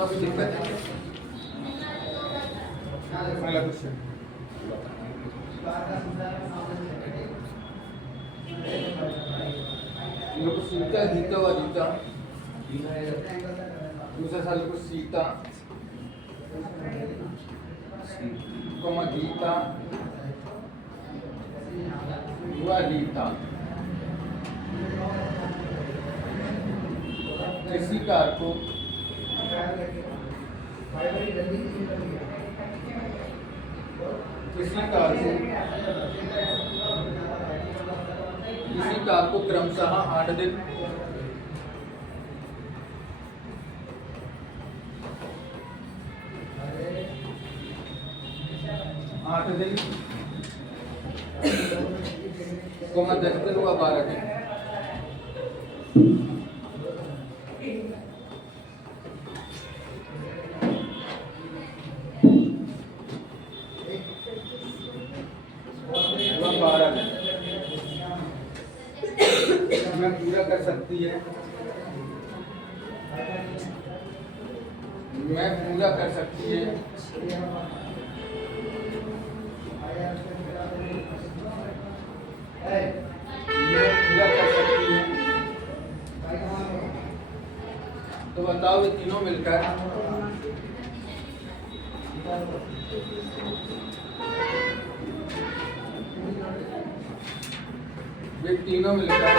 बताओ कोई दिक्कत है? अगला क्वेश्चन। लोग को सीता गीता व गीता दूसरा साल को सीता कोमा गीता व गीता किसी कार को क्रमशः 8 दिन 10 दिन व 12 दिन में पूरा कर सकती है, मैं पूरा कर सकती है, मैं पूरा कर सकती है। तो बताओ ये तीनों मिलकर ये तीनों मिलकर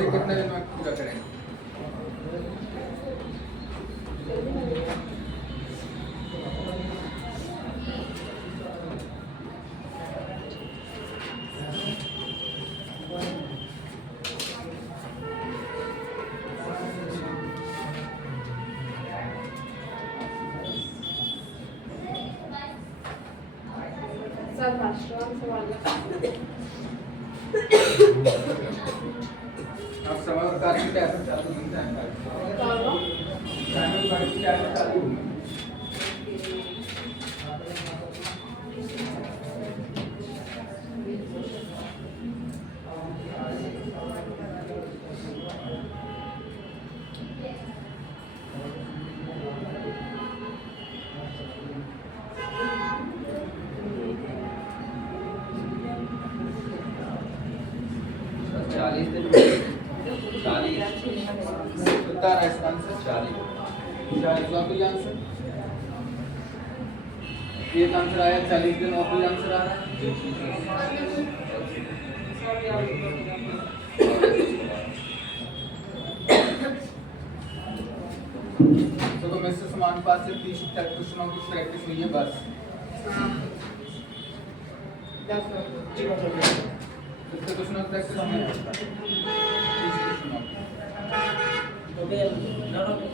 कितने दिन में पूरा करेंगे? अब सवाल का कैसे चालू होता है? कैसे चालू होगा? एक आंसर आया 40 दिन और कोई आंसर आ रहा है? तो मिस्टर समान पास से 30 तक क्वेश्चनों की प्रैक्टिस हुई है बस। कितने क्वेश्चनों की प्रैक्टिस हुई है? 30 क्वेश्चनों की।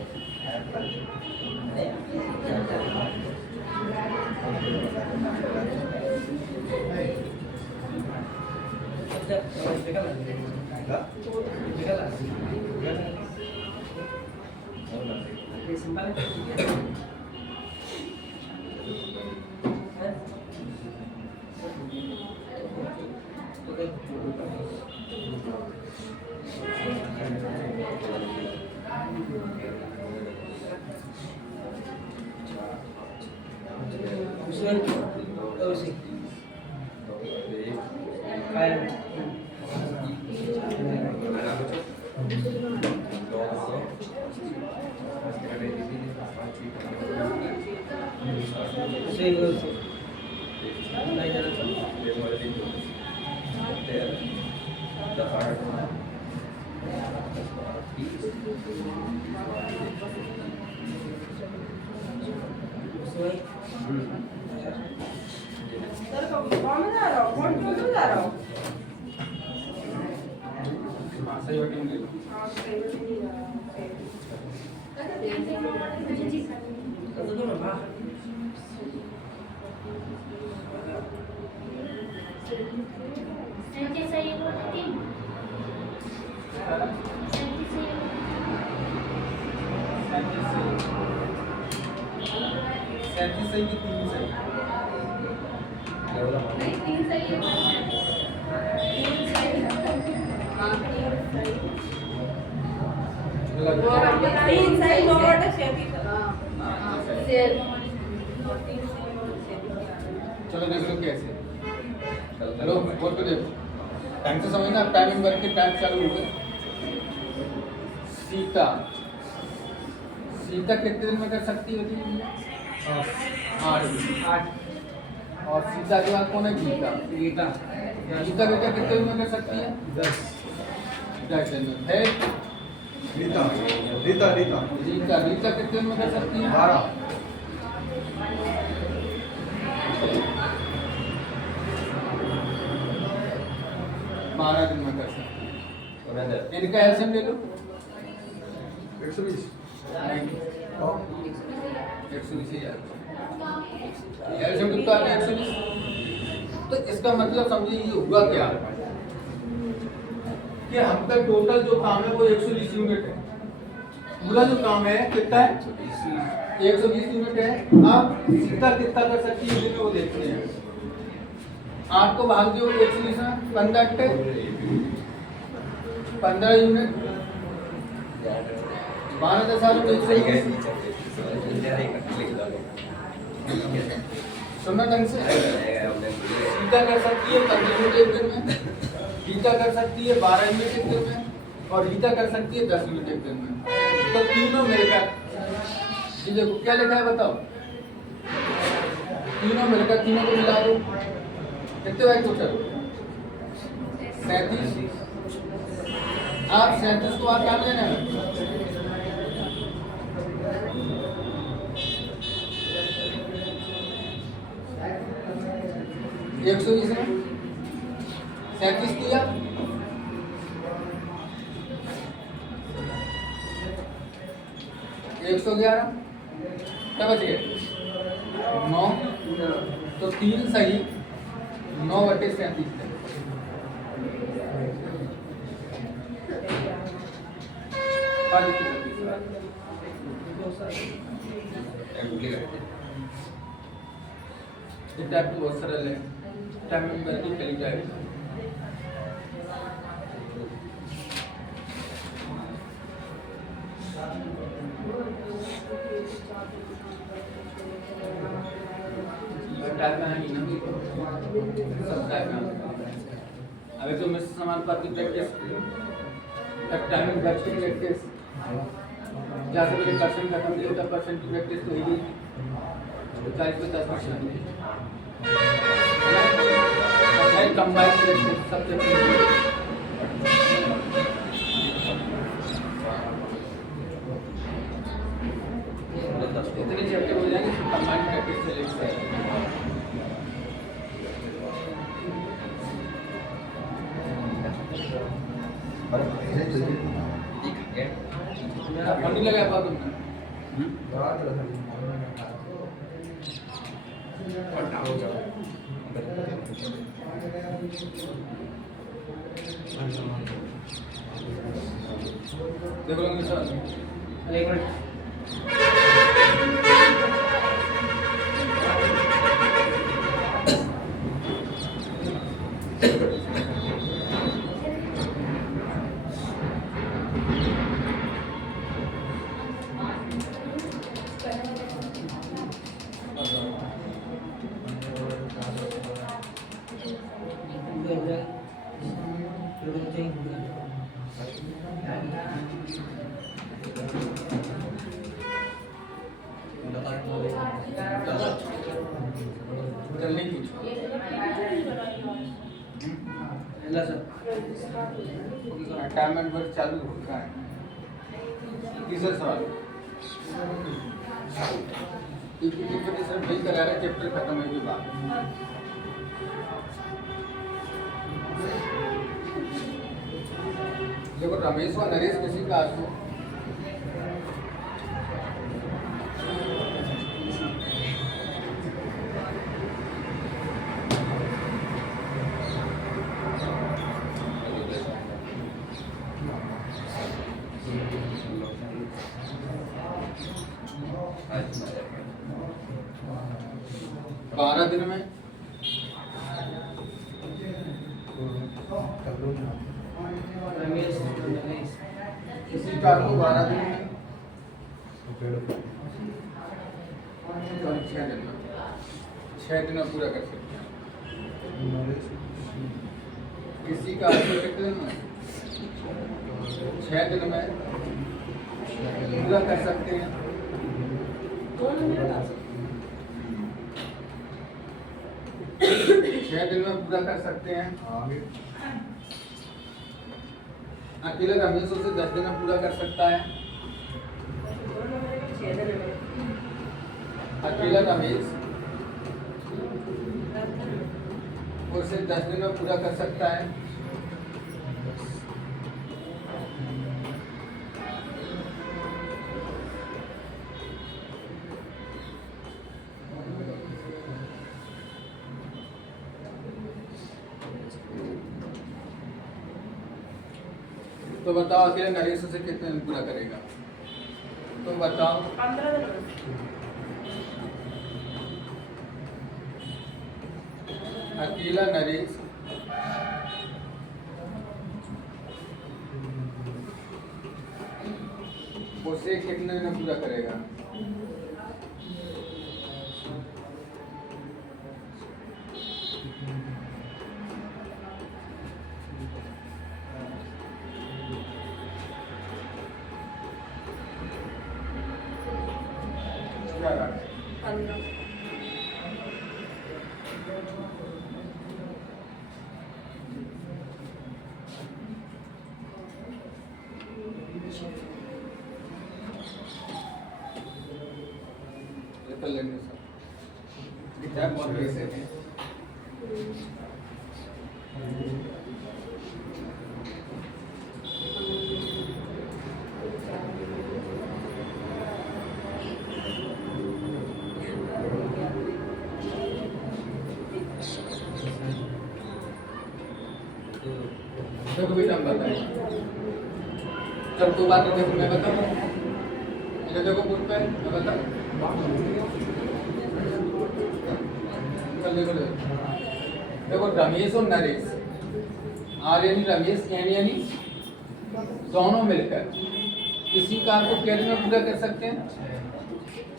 सही की 3 सही नहीं, 3 सही है। 3 सही है। हाँ, 3 सही। और हम बता 3 सही और 36। हाँ, सेल। और 3 सही और 36। चलो देख लो कैसे। हेलो बोल के देखो। टाइम से समझना, टाइमिंग वर्क के टाइम चालू हो गए। सीता सीता कितने दिन में कर सकती है? 8। और सीता के बाद कौन है? गीता। गीता बेटा कितने दिन में कर सकती है? 10 दिन में। है रीता रीता रीता रीता कितने दिन में कर सकती है? 12। 12 दिन में कर सकती है। इनका एल्सियम ले लो। 120 120 एल्सियम कितना आ गया? 120। तो इसका मतलब समझिए ये हुआ क्या कि हम तक टोटल जो काम है वो 120 यूनिट है। पूरा जो काम है कितना है? 120 यूनिट है। अब सीता कितना कर सकती है वो देखते हैं। 8 को भाग दो 120 में, 15 यूनिट। 12 दशमलव में 120। सुनना ढंग से। सीता कर सकती है 15 यूनिट एक दिन में, गीता कर सकती है 12 यूनिट एक दिन में, और रीता कर सकती है 10 यूनिट एक दिन में। तो तीनों मिलकर ये देखो क्या लिखा है बताओ। तीनों मिलकर तीनों को मिला दो, कितने भाई टोटल? 37। आप 37 को आप क्या लेना है? एक 120 में 37 किया, 111 क्या बच गए? 9। तो 3 सही, 9/37 है। ये टाइप तो बहुत सरल है। टाइमिंग करके चली जाएगी। अभी तो मिश्र समानुपात की प्रैक्टिस, टाइमिंग बैच की प्रैक्टिस, जहाँ से मेरे परसेंट खत्म किया था, परसेंट की प्रैक्टिस तो ही 40 पे 10%। कंबाइंड प्रैक्टिस सबसे इतने चैप्टर हो जाएंगे तो कंबाइंड प्रैक्टिस चलेगी। नहीं लगा पाओ तुमने? देखो एक मिनट। जल्दी पूछो। टाइम वर्क चालू होता है। तीसरा सवाल सर भाई करा रहे चैप्टर खत्म है के बाद। देखो रमेश और नरेश किसी का आंसू बारह दिन में कार को 12 दिन में, 6 दिन में पूरा कर सकते हैं। किसी कार को कितने दिन में? 6 दिन में पूरा कर सकते हैं। 6 दिन में पूरा कर सकते हैं। अकेला रमेश उसे 10 दिन में पूरा कर सकता है। अकेला रमेश उसे 10 दिन में पूरा कर सकता है। तो बताओ अकेले नरेश उसे कितने दिन पूरा करेगा? तो बताओ 15 दिन। अकेला नरेश उसे कितने दिन पूरा करेगा? क्या रहा? 15। कर लेंगे सर। कितना बहुत कैसे है? देखो बेटा हम बताएं। चल दो बात देखो मैं बताऊँ। ये देखो बुक पे मैं बताऊँ। चल देखो देखो रमेश और नरेश, आर यानी रमेश, एन यानी दोनों मिलकर किसी कार को कितने दिन में पूरा कर सकते हैं?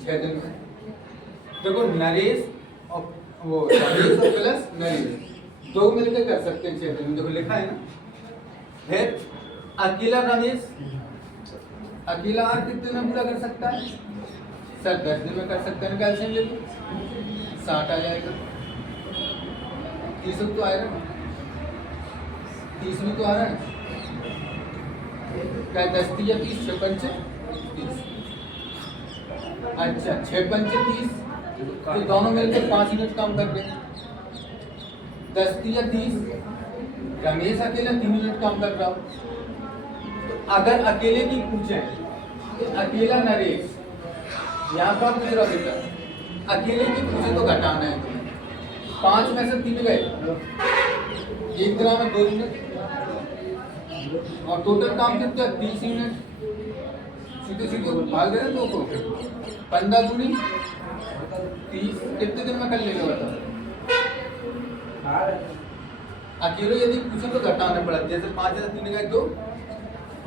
6 दिन में। देखो नरेश और वो रमेश और प्लस नरेश दो मिलकर कर सकते हैं 6 दिन में। देखो लिखा है ना। फिर अकेला रमेश, अकेला आर कितने में पूरा कर सकता है? सर 10 दिन में कर सकते हैं। कैल्शियम ले लो 60 आ जाएगा। 30 तो आएगा ना, 30 में तो आ रहा है। क्या 10 या 30? 6 पंचे 30। अच्छा 6 पंचे 30 तो दोनों मिलकर 5 यूनिट काम कर रहे हैं। 10 या 30 रमेश अकेला 3 यूनिट काम कर रहा हो। तो अगर अकेले की पूछे तो अकेला नरेश यहाँ का पूछ रहा बेटा, अकेले की पूछे तो घटाना है तुम्हें। 5 में से 3 गए, 1 ग्राम में 2 यूनिट और टोटल काम कितना? 30 यूनिट। सीधे सीधे भाग दे रहे 2 को। 15 दूनी 30 कितने दिन में कर लेगा बताओ? अकेले यदि पूछे तो घटाना पड़ा। जैसे 5 में से 3 गए 2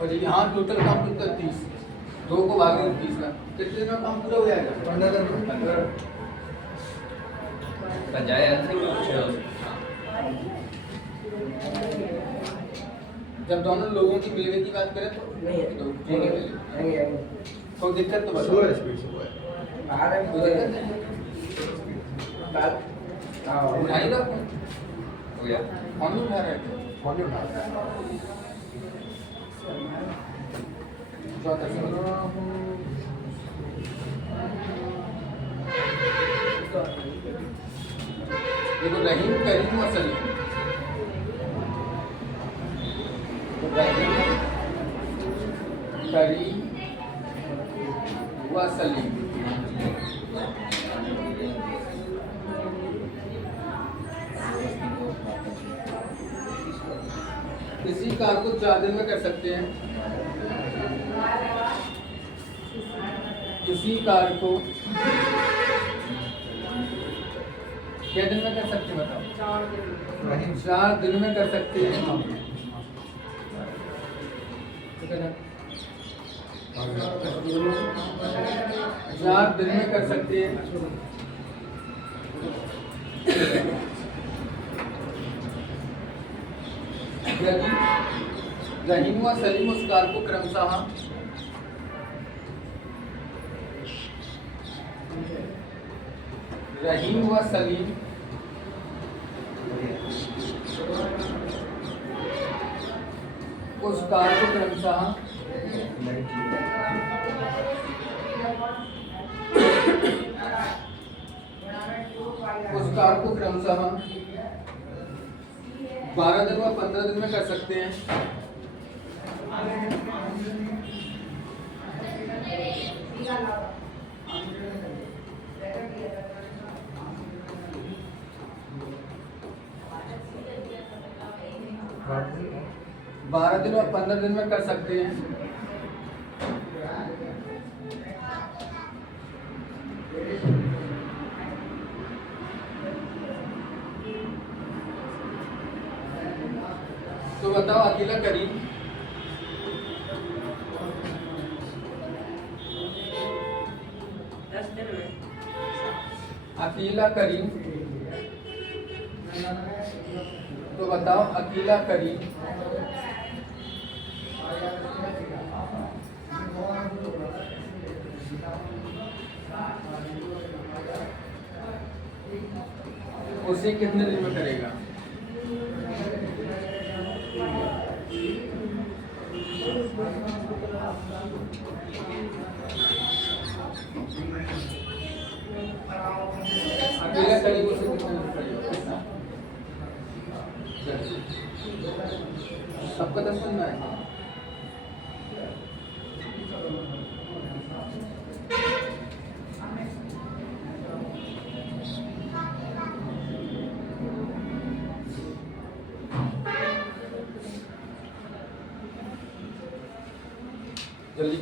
और यहाँ टोटल काम कितना? 30। 2 को भाग देंगे 30 का, कितने दिन में काम पूरा हो जाएगा? 15 दिन में। जब दोनों लोगों की मिलने की बात करें तो कोई दिक्कत तो बताओ। उठाएगा फोन उठा रहे थे। देखो रहीम, करीम और सलीम। रहीम, करीम व सलीम किसी कार को 4 दिन में कर सकते हैं। किसी कार को क्या दिन में कर सकते हैं बताओ? 4 दिन में कर सकते हैं। 4 दिन में कर सकते हैं। रहीम व सलीम उस कार को क्रमशः रहीम व सलीम उस कार को क्रमशः उस कार को क्रमशः 12 दिन व 15 दिन में कर सकते हैं। बारह दिन और 15 दिन में कर सकते हैं। तो बताओ अकेला करीम अकेला करीम तो बताओ अकेला करीम उसे कितने दिन में करेगा? अकेला करीब उसे कितने दिन करेगा? सबका 10 दिन में है। जल्दी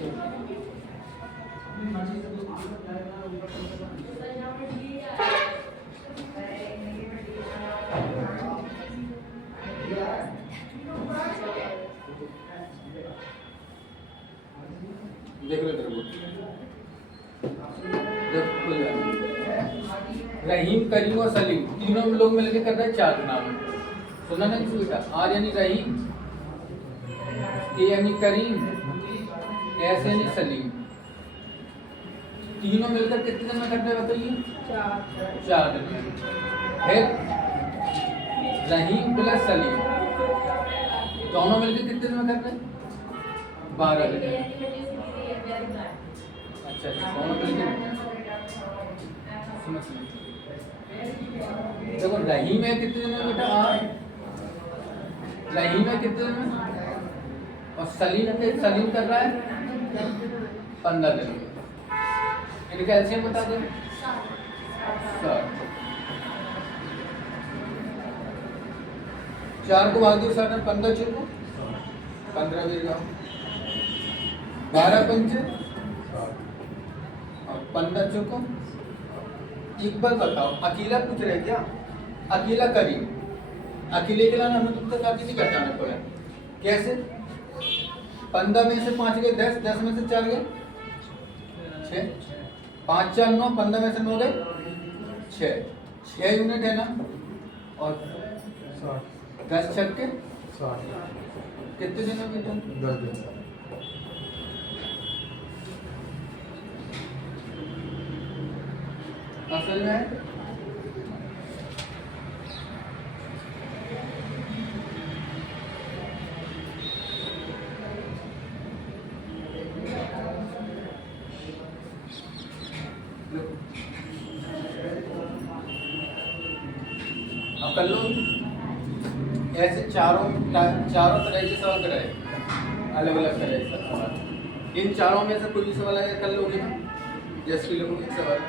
देख लो तेरे को रहीम करीम और सलीम तीनों लोग मिलकर कर रहे हैं 4 नाम। सुना नहीं बेटा? आर यानी रहीम, ए यानी करीम, एस यानी सलीम। तीनों मिलकर कितने दिन में कर रहे हैं बताइए? 4 दिन में। फिर रहीम प्लस सलीम दोनों मिलकर कितने दिन में कर रहे हैं? 12 दिन में। अच्छा दोनों मिलकर देखो रहीम है कितने दिन में बेटा? 8। रहीम है कितने दिन में? और सलीम कर रहा है 15 दिन में। इनका एलसीएम बता दो। 4 को भाग दो 7 और 15 चुको 15 देगा। 12 पंचे और 15 चुको। एक बार बताओ अकेला पूछ रहे क्या? अकेला करीम, अकेले के लिए हमें तुम तक काफी नहीं घटाना पड़ा। कैसे? 15 में से 5 गए 10, 10 में से 4 गए 6, 5 4 9, 15 में से 9 गए 6 यूनिट है ना। और 10 छक्के 60। कितने दिन में तुम? 10 दिन। असल में अब कर लो ऐसे चारों तरह के सवाल कराए, अलग अलग तरह के सवाल। इन चारों में से कोई भी सवाल अगर कर लोगे ना, जैसे कि लोगों के सवाल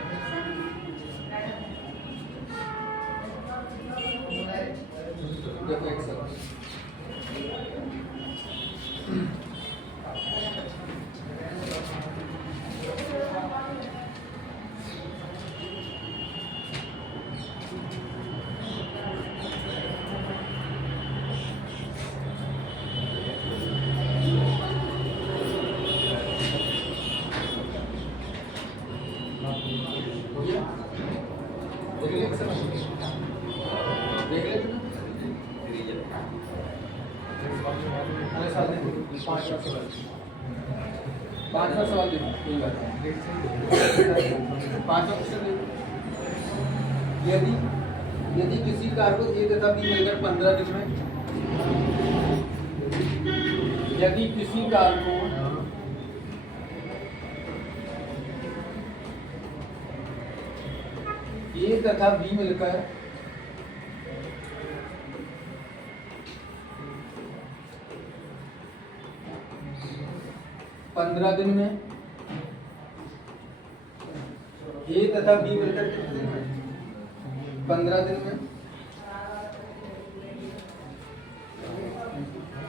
देखो एक सवाल देख ले अगले साल देखो 5वां सवाल देखो कोई बात नहीं 5वां क्वेश्चन देखो यदि यदि किसी कार को ए तथा बी मिलकर 15 दिन में यदि किसी कार को ए तथा बी मिलकर 15 दिन में ए तथा बी मिलकर कितने दिन में 15 दिन में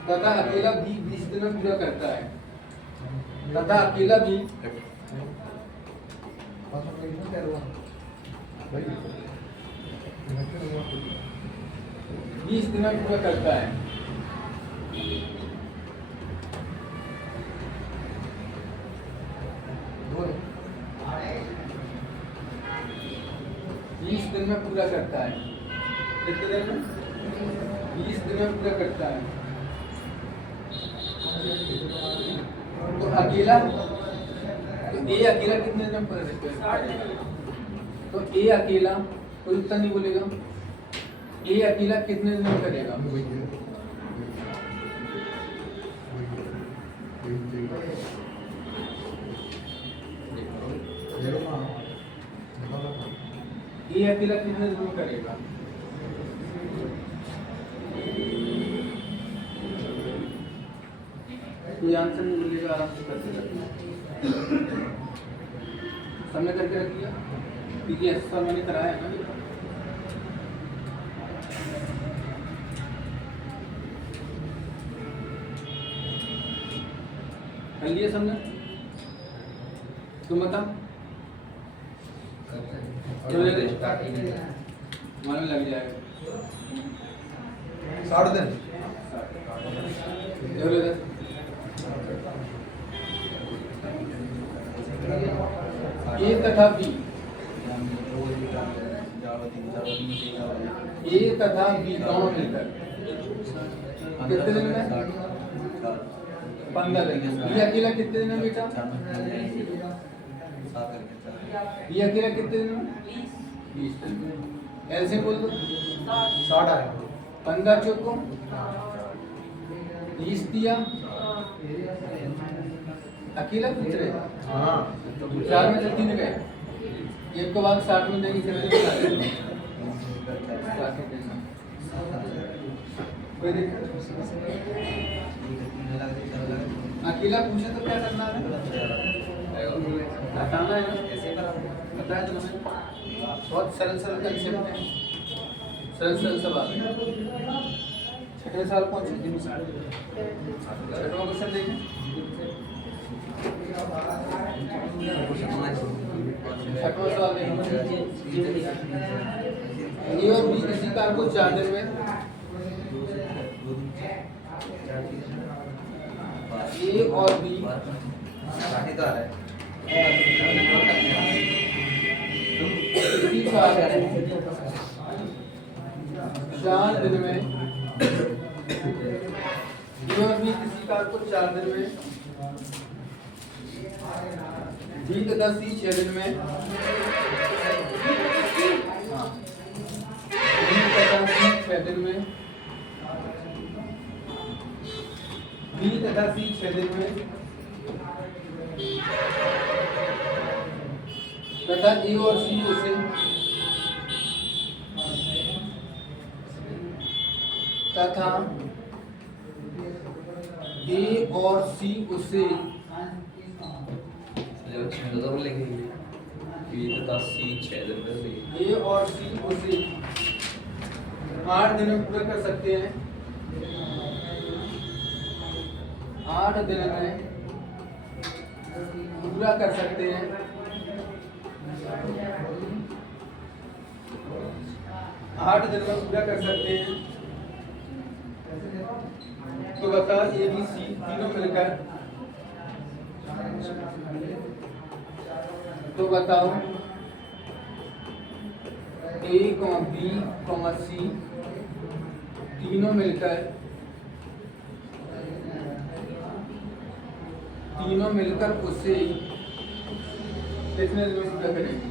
तथा अकेला बी 20 दिन में पूरा करता है तथा अकेला बी 20 दिन में पूरा करता है दिन में पूरा करता है कितने दिन में 20 दिन में पूरा करता है तो अकेला तो ए अकेला कितने दिन में पूरा करता है तो ए अकेला कोई इतना नहीं बोलेगा ए अकेला कितने दिन में करेगा ये अकेला कितने दिन में करेगा कोई आंसर नहीं मिलेगा आराम से करते रखिए सबने करके रख लिया क्योंकि ऐसा मैंने कराया है ना कर लिया सबने तुम बता मालूम लग जाएगा 60 दिन ए तथा बी दोनों मिलकर कितने दिन में 15 दिन ये अकेला कितने दिन में बेटा ये अकेला कितने दिन में 20 दिन में ऐसे बोल दो 60 आएगा 15 चौको 20 दिया अकेला पूछ रहे हाँ 4 में से 3 गए एक को बाद 60 में देंगे चलते कोई दिक्कत अकेला पूछे तो क्या करना है हटाना है बताया तो मैंने बहुत सरल कंसेप्ट है सरल सवाल है छठे साल पहुंचे छठवां क्वेश्चन देखें छठवां सवाल देखें ए और बी किसी कार को 4 दिन में ए और बी किसी कार 4 दिन में ए और बी किसी कार को 4 दिन में बी तथा सी 6 दिन में बी तथा सी 6 दिन में बी तथा सी 6 दिन में तथा ए और सी उसे तथा ए और सी उसे ए और सी उसे 8 दिन में पूरा कर सकते हैं 8 दिन में पूरा कर सकते हैं 8 दिन में पूरा कर सकते हैं तो बताओ ए बी सी तीनों मिलकर तो बताओ ए कॉमा बी कॉमा सी तीनों मिलकर उसे कितने दिनों में पूरा करेंगे?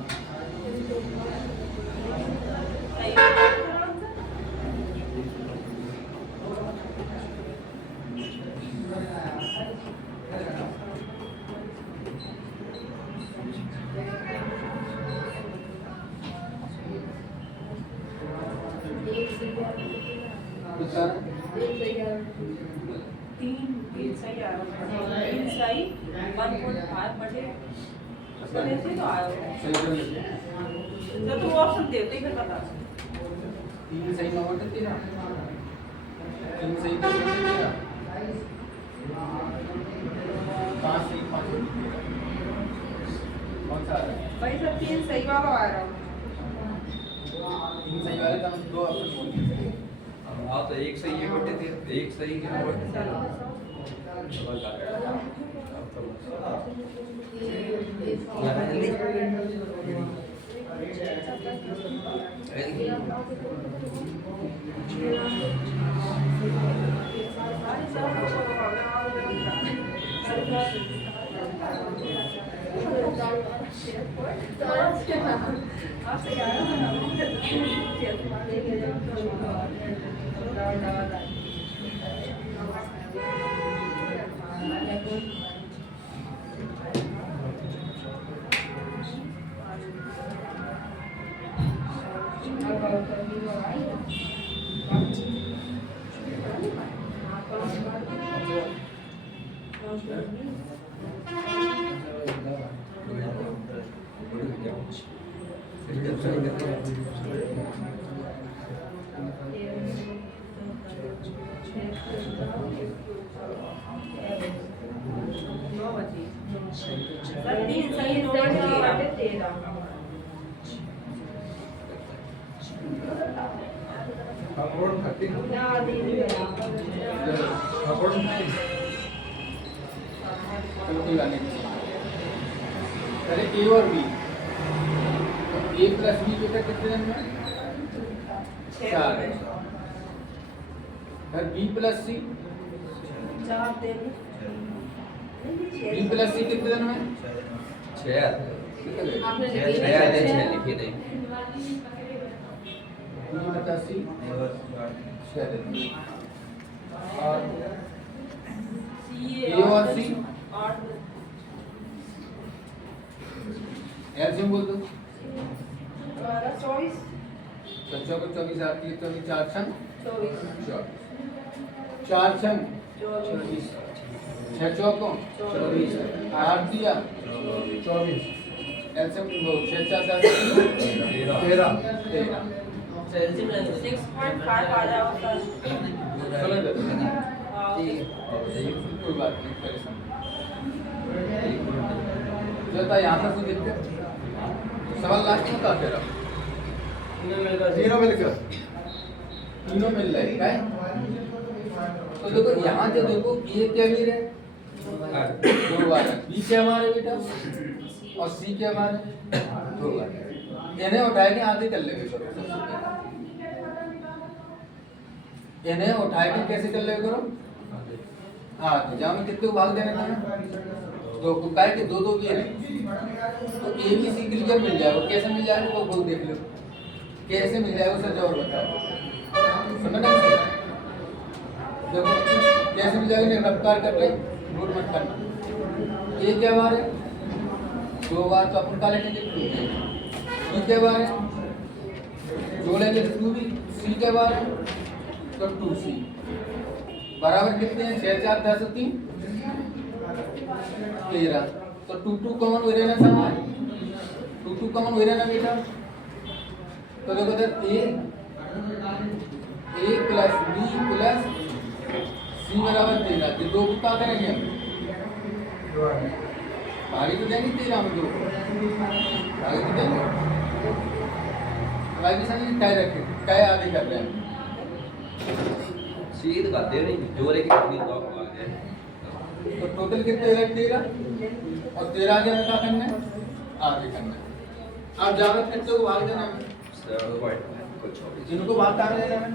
तीन सही आ रहा है 1.5 बटे उसने से तो आया तो ऑप्शन देते ही फिर बता 3 सही 9 बटे 13 3 सही 10 बटे 13 5 सही 5 बटे 13 कौन सा आ रहा है? भाई सब 3 सही वाला आ रहा है 3 सही वाले का हम 2 ऑप्शन बोल सकते हैं। हाँ तो एक सही है बटे थे एक सही है पहले ए और बी तो ए प्लस बी बेटा कितने दिन में 4 फिर B plus C B plus C कितने दिन में 6 आपने लिखे थे बी बटा सी 6 दिन में और ए और सी एलसीएम बोल दो 24 बच्चों को 24 आती है 24 4 छंग 24 4 छंग 24 6 चौकों 24 8 दिया 24 एलसीएम वो 6 4 10 13 6.5 आ जाएगा गलत है हाँ कोई बात नहीं परेशान जो था यहाँ तक कोई दिक्कत सवाल लास्ट में था तेरा तीनों मिलकर तीनों मिल रहे क्या है तो देखो यहाँ जो देखो ए क्या भी रहे 2 बार बी क्या हमारे बेटा और सी क्या हमारे 2 बार इन्हें उठा के आधे कर लेंगे करो इन्हें उठा के कैसे कर लेंगे करो हाँ तो जहाँ में कितने को भाग देने का तो काय के 2 भी है तो ए बी सी क्लियर मिल जाएगा कैसे मिल जाएगा वो खुद देख लो कैसे मिल जाएगा सर और बताओ समझ नहीं देखो कैसे मिल जाएगा नहीं रफ्तार कर ले नोट मत करना ए क्या बार है 2 बार तो अपन का लेंगे बी क्या बार है जोड़ेंगे 2 भी सी क्या बार है तो 2c बराबर कितने हैं 6 4 10 3 13 तो 2 2 कॉमन हो रहना समान 2 2 कॉमन हो रहना बेटा तो देखो इधर a plus b plus c बराबर 13 ये 2 को क्या करेंगे भागी तो देंगे 13 में 2 भागी तो देंगे भागी समझ क्या रखे क्या आगे कर रहे हैं सीध का दे रही जोरे की कितनी तो आ गए तो टोटल कितने रख देगा और 13 आगे में क्या करना है आगे करना है अब जाकर कितने को भाग देना है कुछ और इनको बात कहाँ में देना है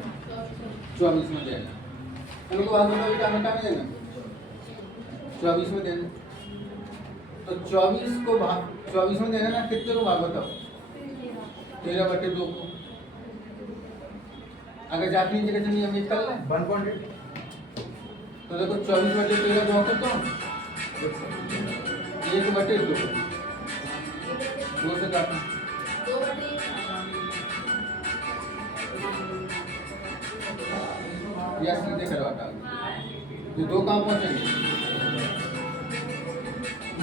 24 में देना इनको बात बताओ कहाँ में देना 24 में देना तो 24 को भाग 24 में देना ना कितने को भाग बताओ 13/2 को अगर जाती जगह से नियम निकल लें 1.8 तो देखो 24/13 भाग करता हूँ 1/2 2 से काटना या सीधे करवाता ये 2 कहाँ पहुँचेंगे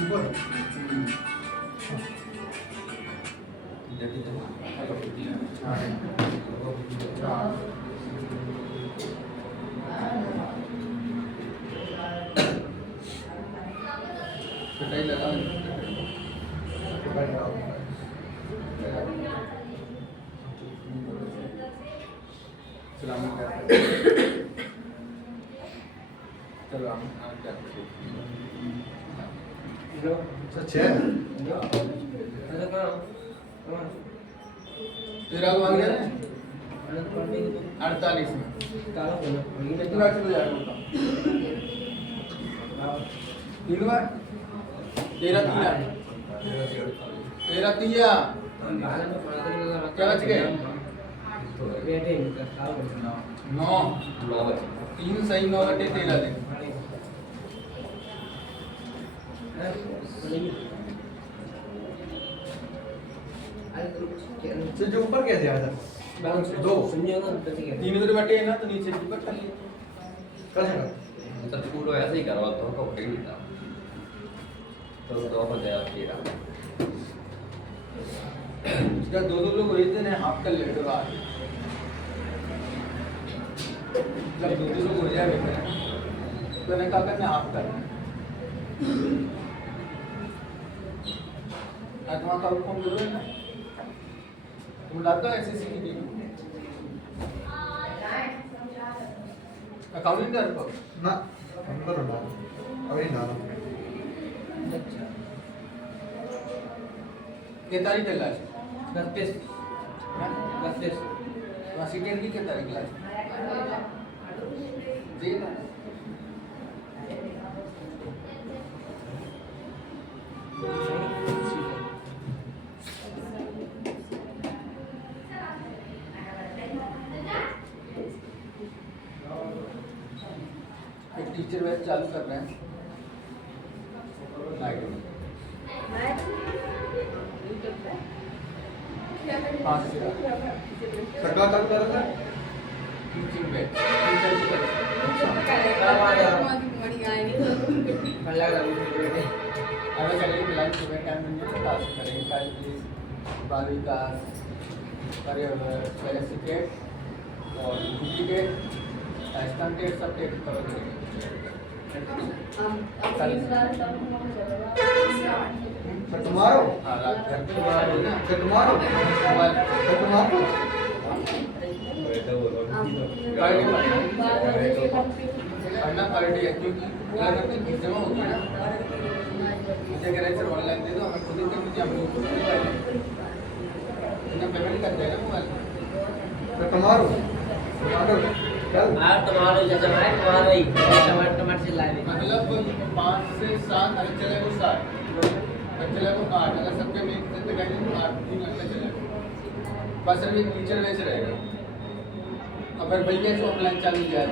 ऊपर कटाई लगा सलामी करते चलो हम क्या तेरा को आ गया ना 48 में कितना चलो यार तीन बार 13 तिया क्या बच गए 9 3 सही 9/13 दे तो जो ऊपर कैसे आया था 2 3 उधर बटे है ना तो नीचे ऊपर कर लिया कैसे मतलब पूरा ऐसे ही करवा तो को नहीं था तो 2 हो गया 13 इसका 2 लोग हुए थे ना हाफ कर लेते बाहर जब 2 लोग हो जाए तो मैंने कहा मैं हाफ कर आत्मा का हुक्म करो ना तुम लाता हो ऐसे सीखी नहीं अकाउंटिंग कर पाओ ना हम तो ना अभी ना के तारीख है लास्ट 32 सेकेंड की के तारीख लास्ट जी ना एक टीचर बैच चालू कर रहे हैं सरकार चालू कर रहा है टीचिंग बैच टीचर की तरफ अगर चलेंगे फिलहाल सुबह टाइम में क्लास करेंगे कल बाल विकास सर्टिफिकेट और डुप्लीकेट स्टैंडर्ड सब टेस्ट कवर करेंगे तुम्हारो हाँ रात घर पे बाहर हो ना तुम्हारो मोबाइल तुम्हारो पढ़ना पर डे है क्योंकि क्या करते हैं जमा होती है ना मुझे कह रहे सर ऑनलाइन दे दो हमें खुद ही कर दीजिए हम लोग इतना पेमेंट करते हैं ना मोबाइल तुम्हारो चल तुम्हारा जैसा है तुम्हारा ही टमाटर से लाए मतलब 5 से 7 अगर चले वो 7 अगर चले वो 8 अगर सबके में एक दिन तक आएंगे तो 8 दिन घंटे चलेगा बस अभी टीचर बैच रहेगा और फिर भैया जो ऑनलाइन चालू किया है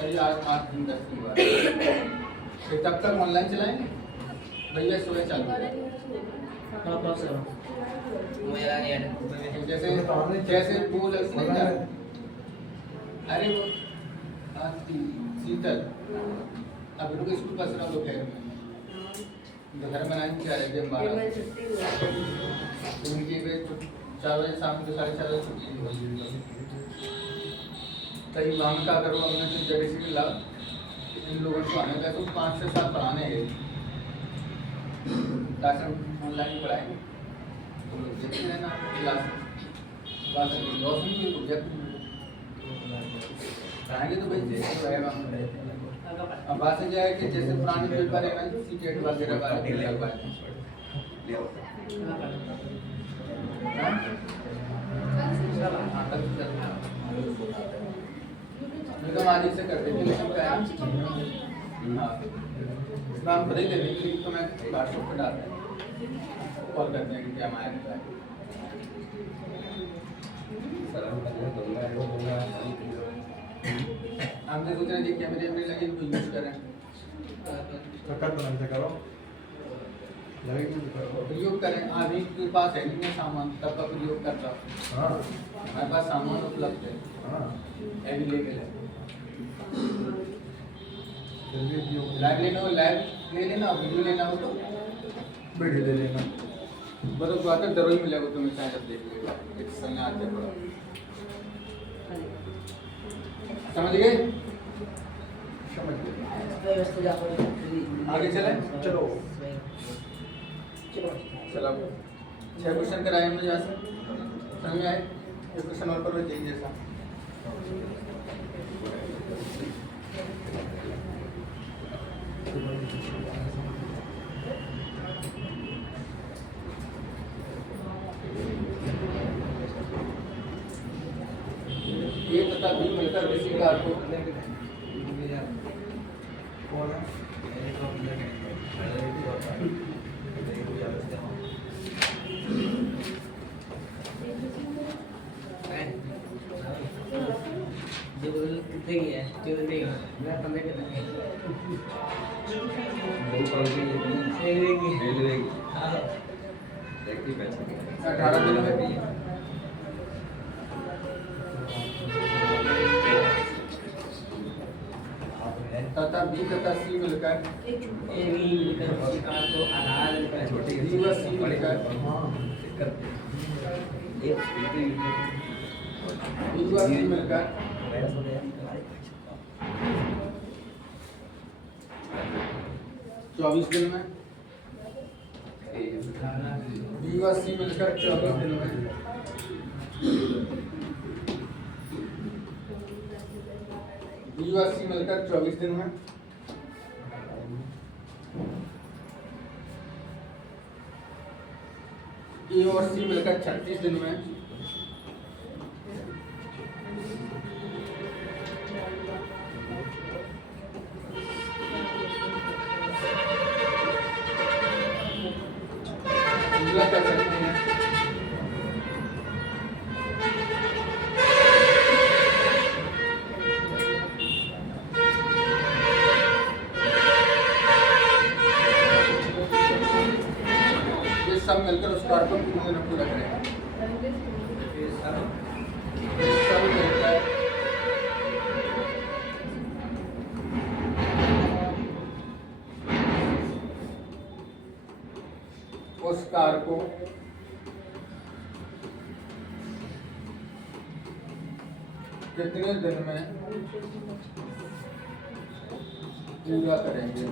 अभी 8 दिन 10 दिन बाद फिर तब तक ऑनलाइन चलाएंगे भैया सुबह चालू जैसे जैसे वो लगती है अरे वो शीतल अब लोग स्कूल पास रहा लोग है घर बनाने क्या रहे थे 12 उनके 4 बजे शाम को 4:30 बजे छुट्टी होगी कई वहाँ का करो हमने जो जगह से मिला इन लोगों को आने का तो 5 से 7 पढ़ाने हैं ताकि ऑनलाइन पढ़ाएंगे तो लोग देखते हैं ना क्लास बात लॉस नहीं कोई प्रोजेक्ट पढ़ाएंगे तो भाई जैसे रहेगा अब बात से जाए कि जैसे पुराने पेपर है ना सीटेट वगैरह का लगवाए हाँ? हाँ, कल से चलना है। नहीं तो हम आज ही से कर देंगे, लेकिन क्या है? हाँ, इस बार हम बधाई दे देंगे, लिंक तो मैं व्हाट्सएप पे डाल देंगे, कॉल करते हैं कि क्या हमारे क्या है। हम तो सोच रहे थे कैमरे में लगे इनको यूज करें, शक्कर बनाने से करो लगेगी तो करो प्रयोग करें। अभी के पास है नहीं सामान, तब का प्रयोग करता। हाँ हमारे पास सामान उपलब्ध है, हाँ अवेलेबल है। चलिए उपयोग लाइव लेना हो लाइव ले लेना, वीडियो लेना हो तो बैठे ले लेना बस बात है, जरूर मिलेगा तुम्हें, चाहे जब देख लेगा एक समय आते थोड़ा। समझ गए? समझ गए आगे चलें? चलो चलो 6 क्वेश्चन कराए हमने यहाँ से, समझ में आए? एक क्वेश्चन और पर यही जैसा। ए तथा बी मिलकर किसी कार को कौन है देखती पैसे 18 दिन में भी तथा बी तथा सी मिलकर छोटी बी व सी मिलकर बी व सी मिलकर 24 दिन में, बी व सी मिलकर 24 दिन में, बी व सी मिलकर 24 दिन में, ए और सी मिलकर 36 दिन में, अगला कर सकते हैं ये सब मिलकर उस कार्य को कितने दिन पूरा करेगा। ये सब मिलकर उस कार्य को कितने दिन में पूरा करेंगे।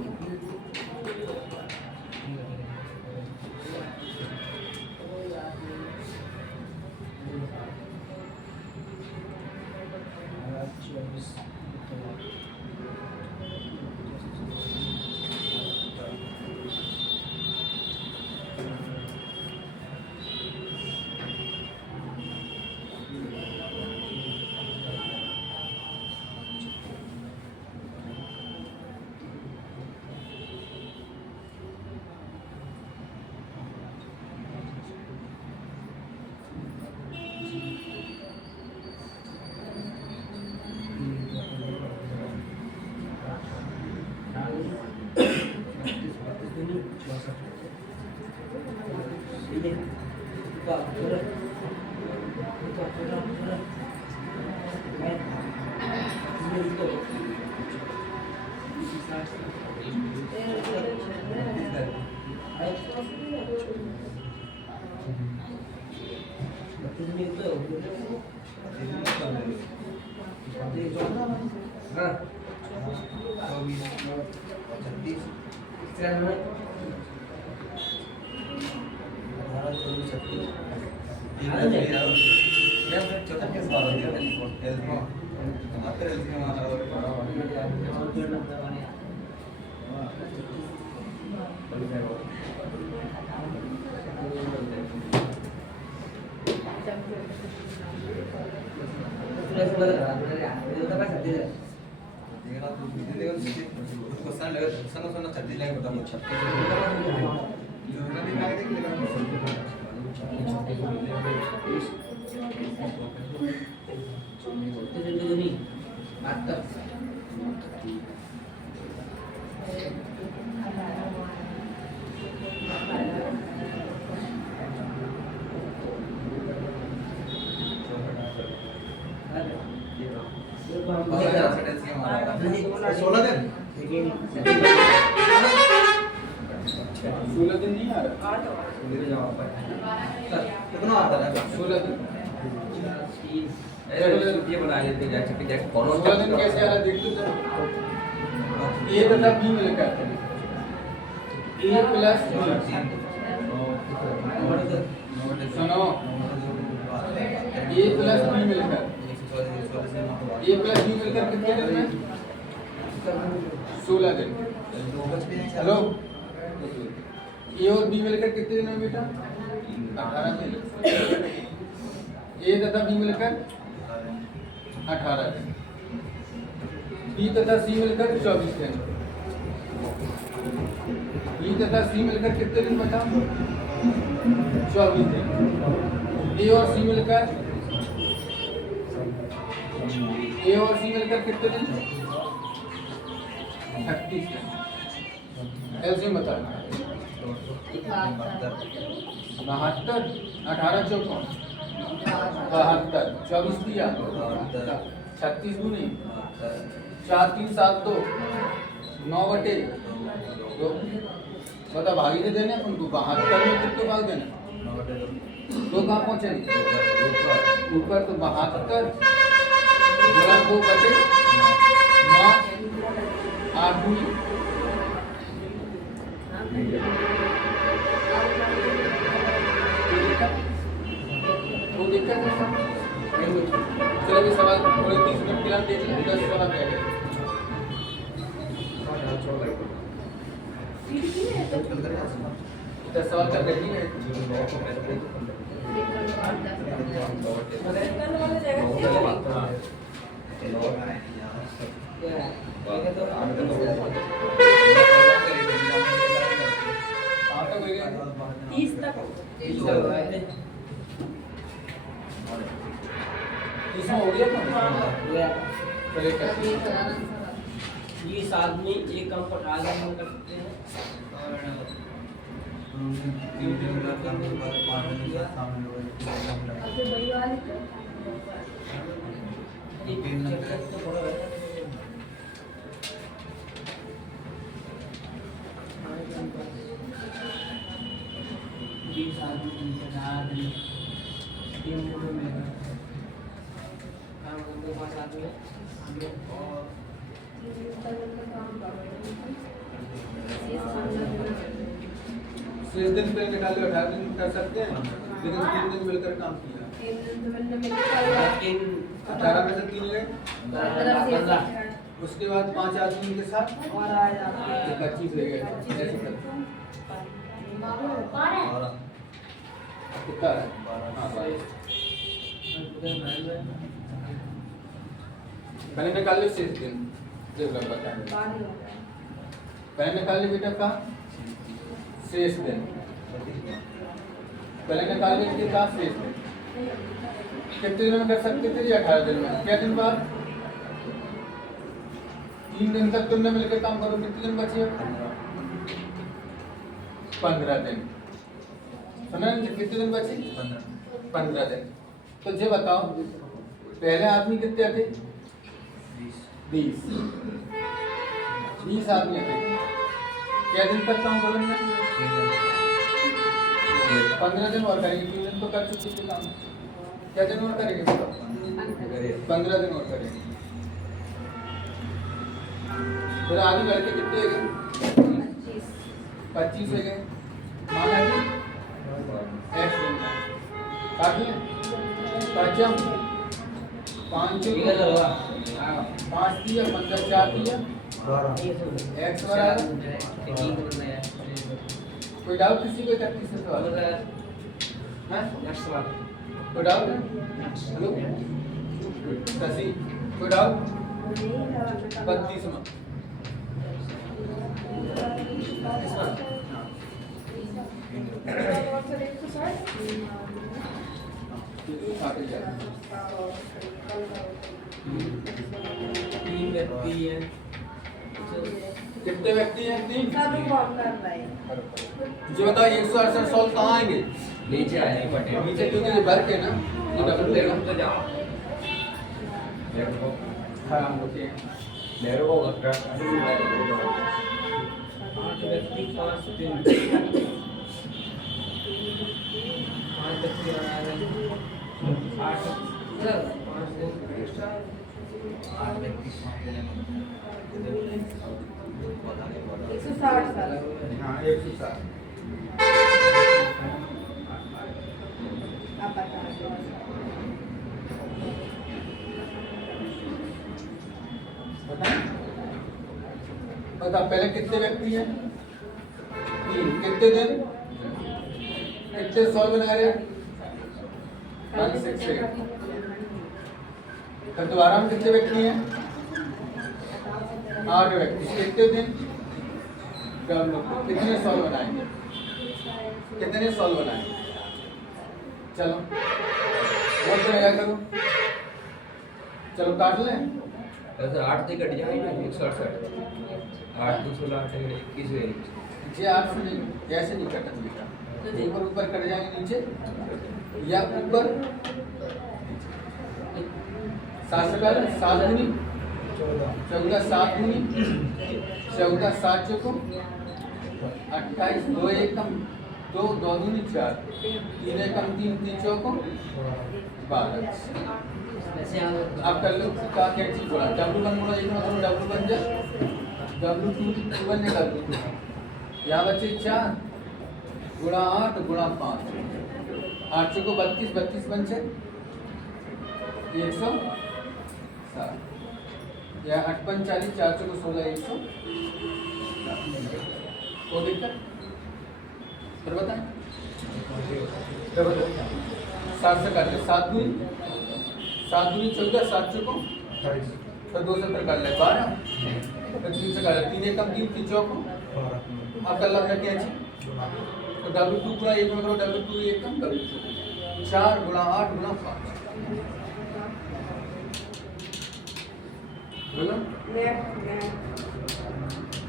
सोलह दिन 16 दिन नहीं आ रहा, कितना आता है 16 दिन। ये बना लेते हैं जैसे कि जैसे कौन 16 दिन कैसे आ रहा देख लो जरा। ए तथा बी मिलकर ए प्लस बी, सुनो, ए प्लस बी मिलकर कितने दिन में? 16 दिन। हेलो, ए और बी मिलकर कितने दिन में बेटा? 18 दिन। ए तथा बी मिलकर 18 दिन। बी तथा सी मिलकर 24 दिन। बी तथा सी मिलकर कितने दिन बता? 24 दिन। ए और सी मिलकर कितने दिन? 36 दिन। एलसीएम बता। 72, 18 चौकों 72, 24 दिया, 36 गुनी 4 3 7 2 9 बटे 2। बता भागी दे देने अपन को 72 में कितने भाग देने? 2 कहाँ पहुँचे? ऊपर तो 72 गुणा 2 बटे 9 8 गुनी वो दिक्कत है। चलो अभी सवाल थोड़े 30 मिनट के लिए देख लें, 10 सवाल क्या है? 10 सवाल कर रही है। हाँ तो कोई 30 तक 30 हो गया ना? चलिए करते हैं। 20 आदमी एक काम पर आगे हम कर सकते हैं शेष दिन पे निकाल लो, 18 दिन कर सकते हैं, लेकिन 3 दिन मिलकर काम किया। 18 में से 3 गए, उसके बाद 5 आदमी के साथ 25 रह गए। ऐसे करते हैं। कितना है? हाँ, 22। पहले निकाल लो शेष दिन, देख लो बता। पहले निकाल लो बेटा का शेष दिन, पहले निकाल लो इसके का शेष दिन। कितने दिन में कर सकते थे? 18 दिन में। क्या दिन बाद? 3 दिन तक तुमने मिलकर काम करो, कितने दिन बचे? 15 दिन। सुना कितने दिन बचे? 15 दिन। तो ये बताओ पहले आदमी कितने थे? 20 आदमी थे। क्या दिन तक काम करेंगे? 15 दिन और करेंगे। 3 दिन तो कर चुके थे काम, क्या दिन और करेंगे? 15 दिन और करेंगे। फिर आगे लड़के कितने गए? 25 हो गए। माना कि X काफी है। 5 दिया, 15 4 दिया, X बराबर। कोई डाउट किसी को? 31 से सवाल है? कोई डाउट? हेलो शशि, कोई डाउट? 32वां तीन व्यक्ति हैं कितने व्यक्ति हैं? 3। सब कॉल कर रहे हैं। मुझे बताओ 168 सॉल्व कहाँ आएंगे? नीचे आने पटे नीचे, क्योंकि ये वर्क है ना, ये डबल लेगा। तो जाओ हाँ हम लोग के मेरे को लगता है 8 व्यक्ति 5 दिन 5 व्यक्ति आ रहे हैं 8 सर 5 दिन 160 साल। हाँ 160। आप बता दो। बता पहले कितने व्यक्ति हैं? 3। कितने दिन? कितने सॉल्व बना रहे? 1 6 फिर दोबारा में कितने व्यक्ति हैं? 8 व्यक्ति। कितने दिन? कितने सॉल्व बनाएंगे? कितने सॉल्व बनाएंगे? चलो बहुत बढ़िया करो। चलो काट लें। ऐसे 8 से कट जाएगा 168 8 2 16 8 21 ये 8 से नहीं, ऐसे नहीं कटा बेटा। ऊपर ऊपर कट जाएंगे नीचे या ऊपर 7 से कर 7 गुनी 14 7 गुनी 14 7 चौको 28 2 1 कम 2 2 दूनी 4 3 1 कम 3 3 चौको 12। वैसे आप कर लो का क्या चीज बोला W1 बोला एक मतलब W1 जा W2 1 ने कर दो यहाँ बच्चे 4 गुणा 8 गुणा 5 8 चौको 32 32 पंचे 160 या 8 पंच 40 4 चौको 16 100 वो दिक्कत फिर बताएं 7 से कर ले 7 दूनी 7 दूनी 14 7 चौको फिर 2 से फिर कर ले 12 फिर 3 से कर ले 3 1 कम 3 3 चौको अब कर लो अपना क्या चीज तो W2 गुणा 1 में करो W2 1 कम W2 4 गुणा 8 गुणा 5 बोलो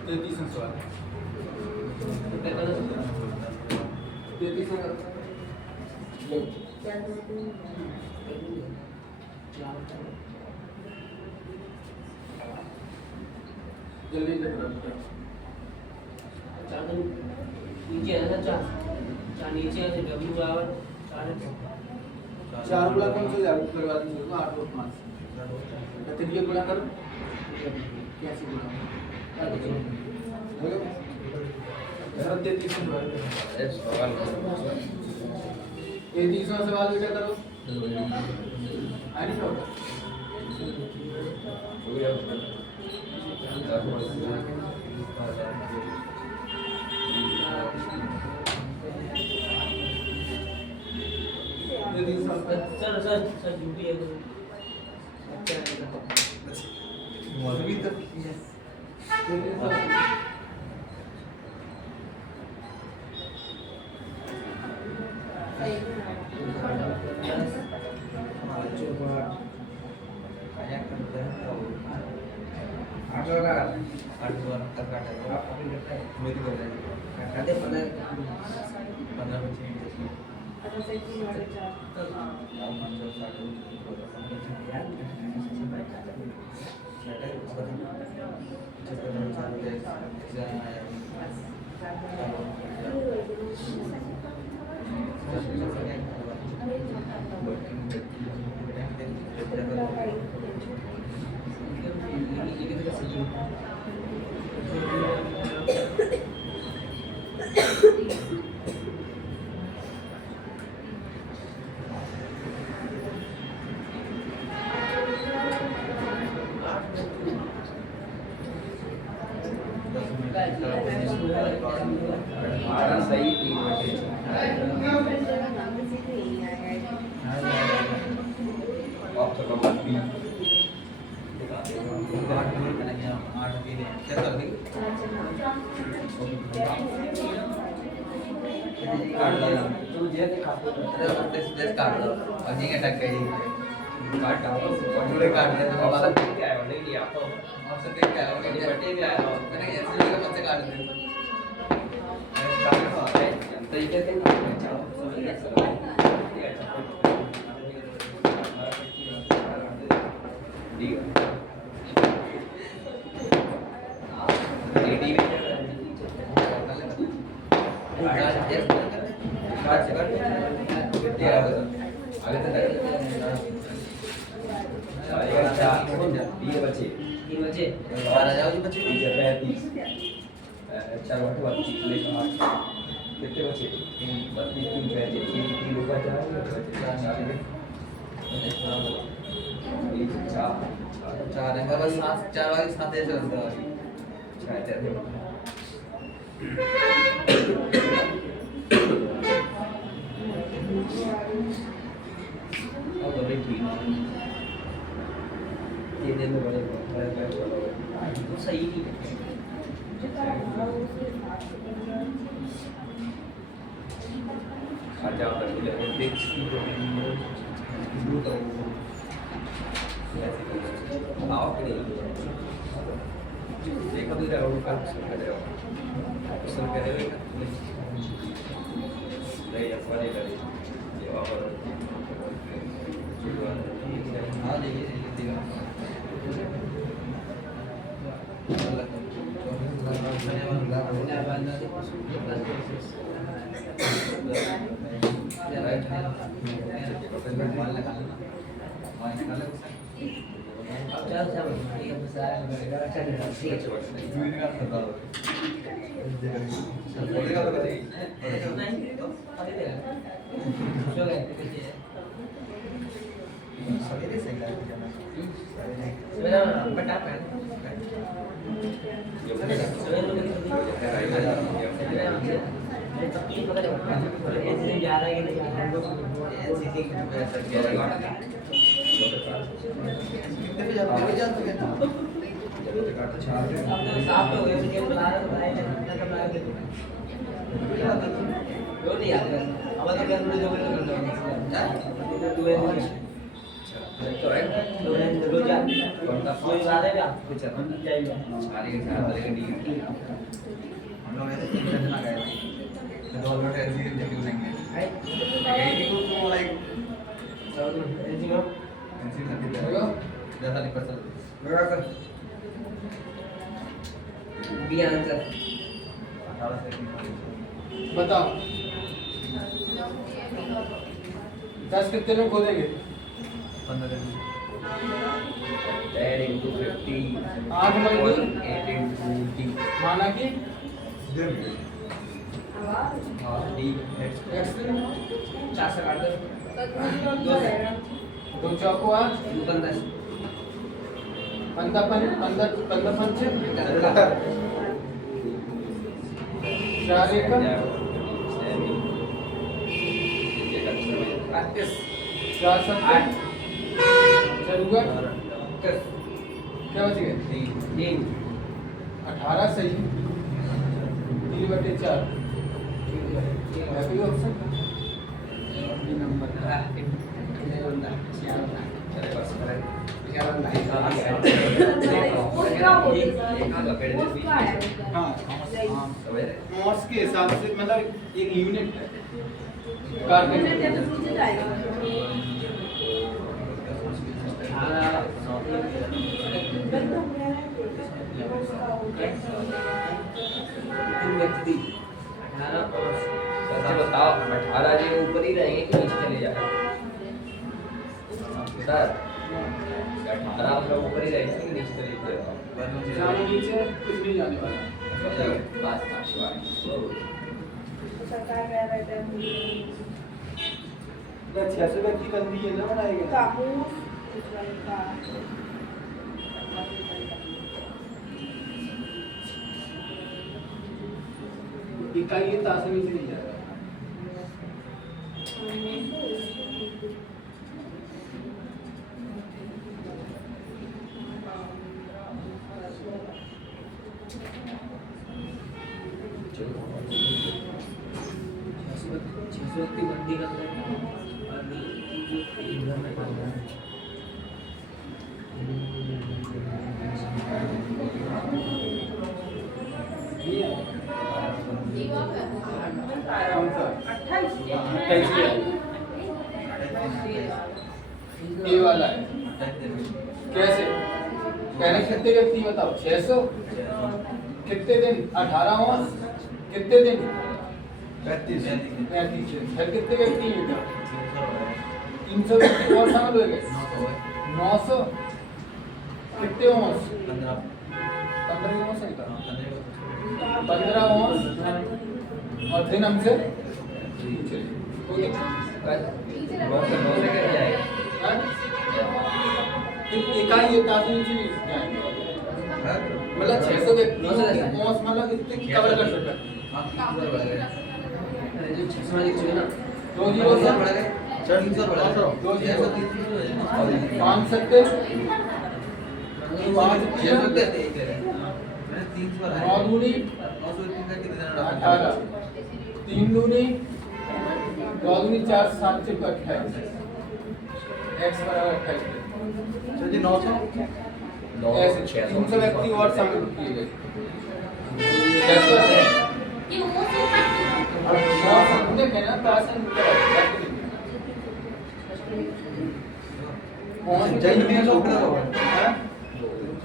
33 सवाल 33 लो जल्दी से करो नीचे है ना 4 नीचे है W बराबर 4 गुणा कौन से यार करवा दीजिए 8 और 5 तो ये गुणा करो कैसे गुणा बोलो 33 सवाल ये 30वां सवाल बेटा करो आनी क्या होगा ये 30 सवाल सर ड्यूटी है अभी तक काट लगा तुम जे ते खा टेस्ट काट दो और नहीं अटक गई काट डालो पूरे काट दे तो वाला वाला क्या है नहीं लिया तो आपसे देख के आया ये बटे भी आया मैंने ऐसे लगा मत काट दे तो ये कहते हैं चलो ठीक है टीवी ये बच्चे 3 बजे और आ जाओ जी बच्चे ये 35 चार बटे 32 लेकर 8 कितने बचे 32 3 35 3 ऊपर जाएंगे 4 चार है बस 4 वाली 7 ऐसे होता है 6 अब तो ठीक ये दिन में बड़े तो सही नहीं है अच्छा कर ले देख आओ कि नहीं देखो भी रहा हूँ कर रहे हो सब कह रहे हो नहीं ऐसा नहीं करें ये और हां देखिए देखिए हम लोग ऐसे टेंशन ना गए थे तो ऑलरेडी ऐसे ही देख लेंगे कहीं को लाइक जैसा नहीं पता मेरा कर बी आंसर 18 से बताओ 10 कितने में खोलेंगे 15 10 into 50 8 मजदूर 8 into D माना कि D x 4 से काट दो 2 चौको 8 15 15 पंचे 4 एकम 4 7 चलूगा क्या बच गए 3 18 सही 3/4 है कोई ऑप्शन चले बस करें मॉड्स के हिसाब से मतलब एक यूनिट है कार वैसे बताओ 18 जी ऊपर ही रहेंगे कि नीचे चले जाएंगे सर 18 हम लोग ऊपर ही रहेंगे कि नीचे चले जाएंगे जाने नीचे कुछ नहीं जाने वाला बस आशीर्वाद सरकार कह रहे थे या 600 की गंदी है ना बनाएगा कापूस का इकाई ये तासमी से नहीं जाएगा चलो इस व्यक्ति बंदी कर रहे हैं और इधर में कर रहे हैं। कौन सा 28 ये वाला है कैसे कहने कितने व्यक्ति बताओ 600 कितने दिन 18 औंस कितने दिन 35 दिन फिर कितने व्यक्ति हैं बेटा 300 व्यक्ति और शामिल हो गए 900 कितने औंस 15 औंस है 15 औंस और दिन हमसे इकाई ये ताज़ी नीचे नहीं जाएंगे मतलब 600 व्यक्ति औंस मतलब इतने कवर कर सकते हैं अरे जो 600 वाली चाहिए ना 2 जीरो से 2 जीरो 5 सत्ते 5 9 दूनी 18 3 दूनी 2 दूनी 4 7 से 28 x बराबर 28 जी 900 ऐसे 300 व्यक्ति और शामिल किए गए कैसे होते हैं अब कहना प्राचीन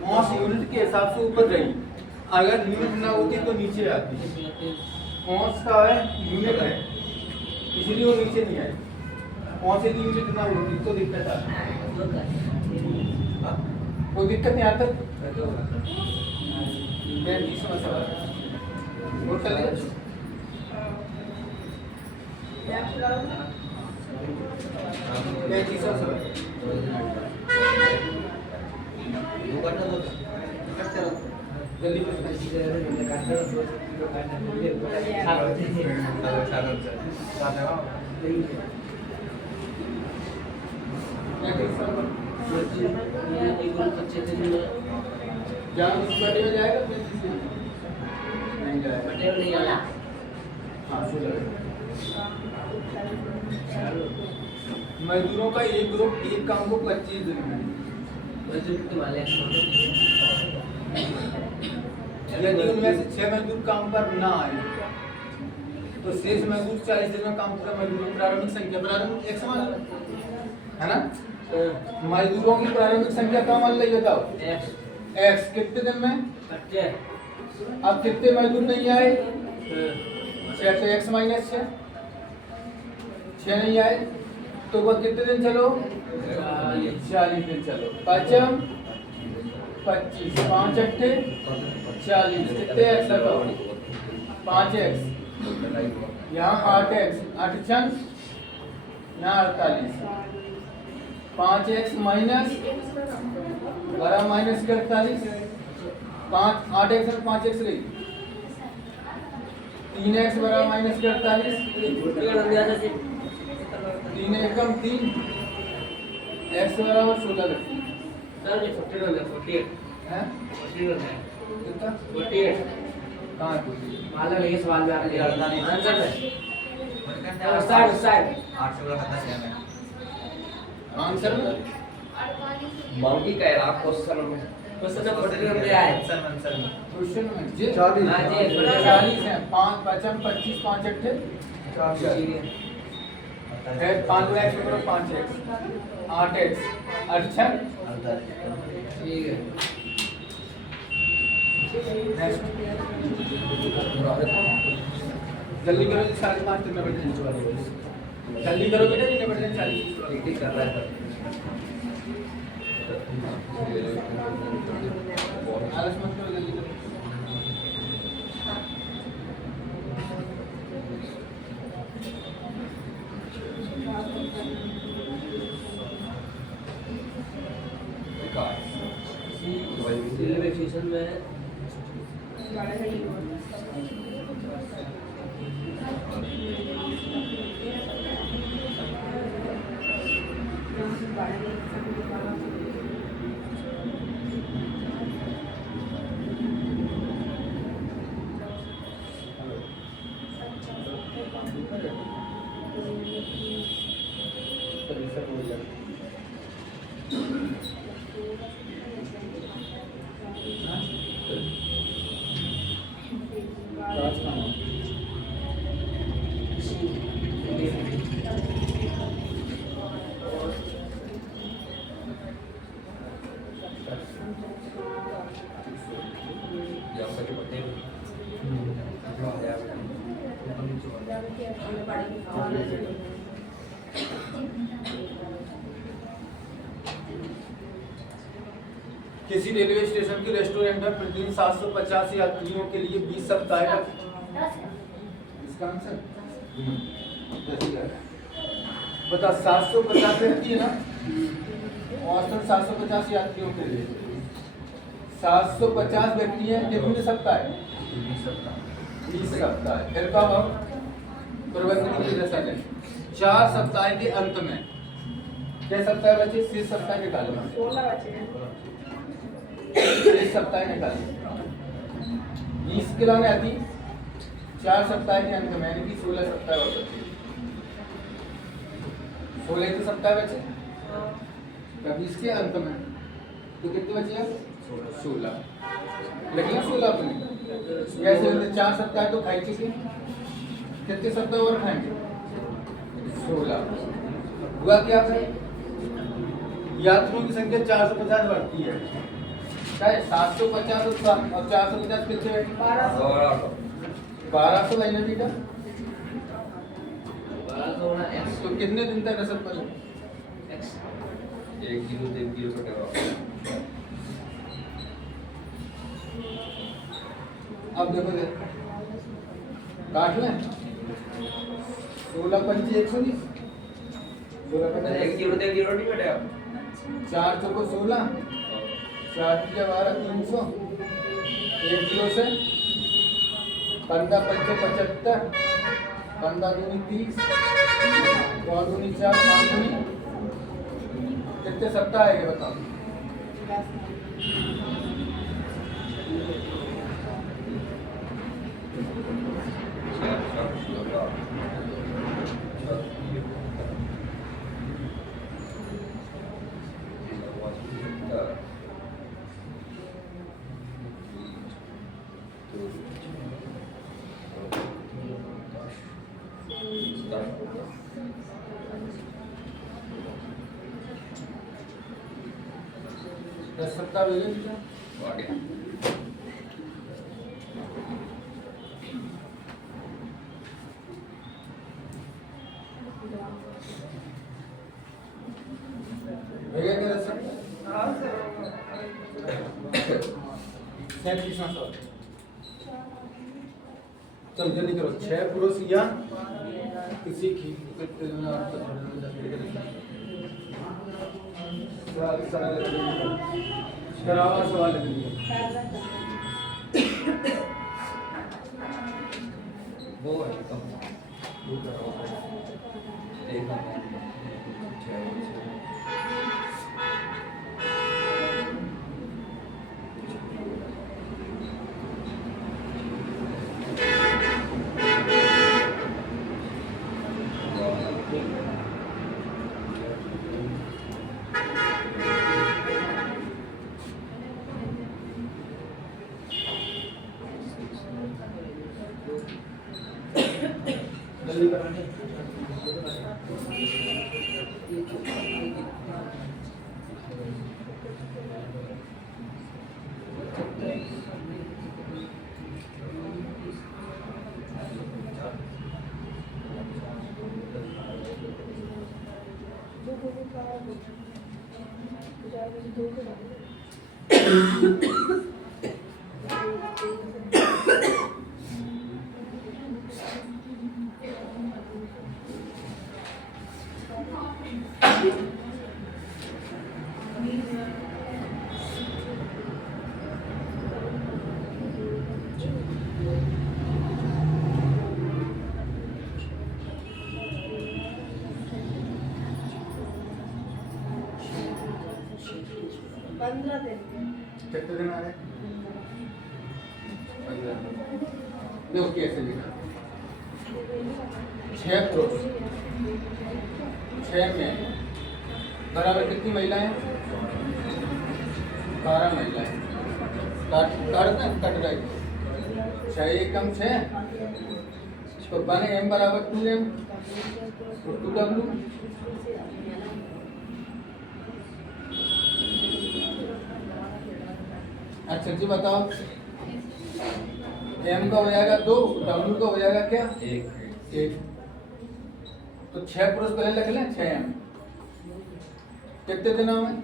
मॉस यूनिट के हिसाब से ऊपर रही अगर यूनिट ना होती तो नीचे आती मॉस का है यूनिट है इसलिए वो नीचे नहीं आए मॉस यदि यूनिट ना होती तो दिक्कत आती कोई दिक्कत नहीं आता मैं नहीं समझ सकता वो चल मैं नहीं समझ जल्दी जहाँ उस बटे में जाएगा नहीं जाएगा हाँ मजदूरों का एक ग्रुप एक काम को 25 दिन में यदि उनमें से 6 मजदूर काम पर ना आए तो शेष मजदूर 40 दिन में काम पूरा मजदूरों की प्रारंभिक संख्या प्रारंभिक एक समान है ना मजदूरों की प्रारंभिक संख्या कम मान ली बताओ x कितने दिन में अब कितने मजदूर नहीं आए 6 तो x माइनस 6 नहीं आए तो वह कितने दिन चलो 40 दिन चलो पचम 25 5 अट्ठे 40 कितने x लगाओ 5x यहाँ 8x 8 छन यहाँ 48 5x माइनस 12 माइनस के 48 5 8x और 5x रही 3x बराबर माइनस के 48 3 एकम 3 x बराबर 16 लगती है कितना 48 कहाँ है पूछिए मालूम है सवाल में आपने आंसर है साइड आंसर मंकी कह रहा क्वेश्चन में क्वेश्चन में 48 में आए क्वेश्चन में जी 40 हां जी 40 है 5 पचम 25 5 अट्ठे 40 है 5x ऊपर 5x 8x 8 ठीक है नेक्स्ट जल्दी करो 5:30 में बैठ जाओ जल्दी करो बेटा नहीं बैठ जाए 40 ठीक कर रहा है आलस मत करो जल्दी करो रेलवे स्टेशन में yang bagi hotel किसी रेलवे स्टेशन के रेस्टोरेंट में प्रतिदिन 750 यात्रियों के लिए 20 सप्ताह का इसका आंसर बता 750 रहती है ना औसतन 750 यात्रियों के लिए 750 व्यक्ति हैं कितने सप्ताह है 20 सप्ताह है। फिर कब हम प्रबंधन की दशा है 4 सप्ताह के अंत में क्या सप्ताह बचे शेष सप्ताह निकालो 16 बचे शेष सप्ताह निकालो 20 किलो में आती 4 सप्ताह के अंत में यानी कि 16 सप्ताह और बचे 16 के सप्ताह बचे तब इसके अंत में तो कितने बचे 16 लेकिन 16 अपने कैसे 4 सप्ताह तो खाई चुके कितने सप्ताह और खाएंगे 16 हुआ क्या करें यात्रियों की संख्या 450 बढ़ती है क्या है 750 और 450 कितने 1200 महीने बेटा तो कितने दिन तक रसद पर 1 किलो 2 किलो कटेगा अब देखो काट लें 16 पंची 120 1 किलो 2 किलो नहीं कटेगा 4 चौको 16 4 के 12 300 1 किलो से 15 पंचे 75 15 दूनी 30 2 दूनी 4 5 दूनी कितने सप्ताह आएंगे बताओ दस सप्ताह मिले भैया क्या 10 सप्ताह 37वां सवाल चलो जल्दी करो 6 पुरुष या किसी की डरावा सवाल लग रही है वो है कम जल्दी कराने कितने दिन आ रहे देखो कैसे लिखा 6 पुरुष 6 में बराबर कितनी महिलाएं? 12 महिलाएं। कट राइट 6 एकम 6 तो बने m बराबर 2m तो 2w। अच्छा जी बताओ m का हो जाएगा 2, w का हो जाएगा क्या? 1। तो 6 पुरुष पहले लिख लें 6m। कितने दिनों में?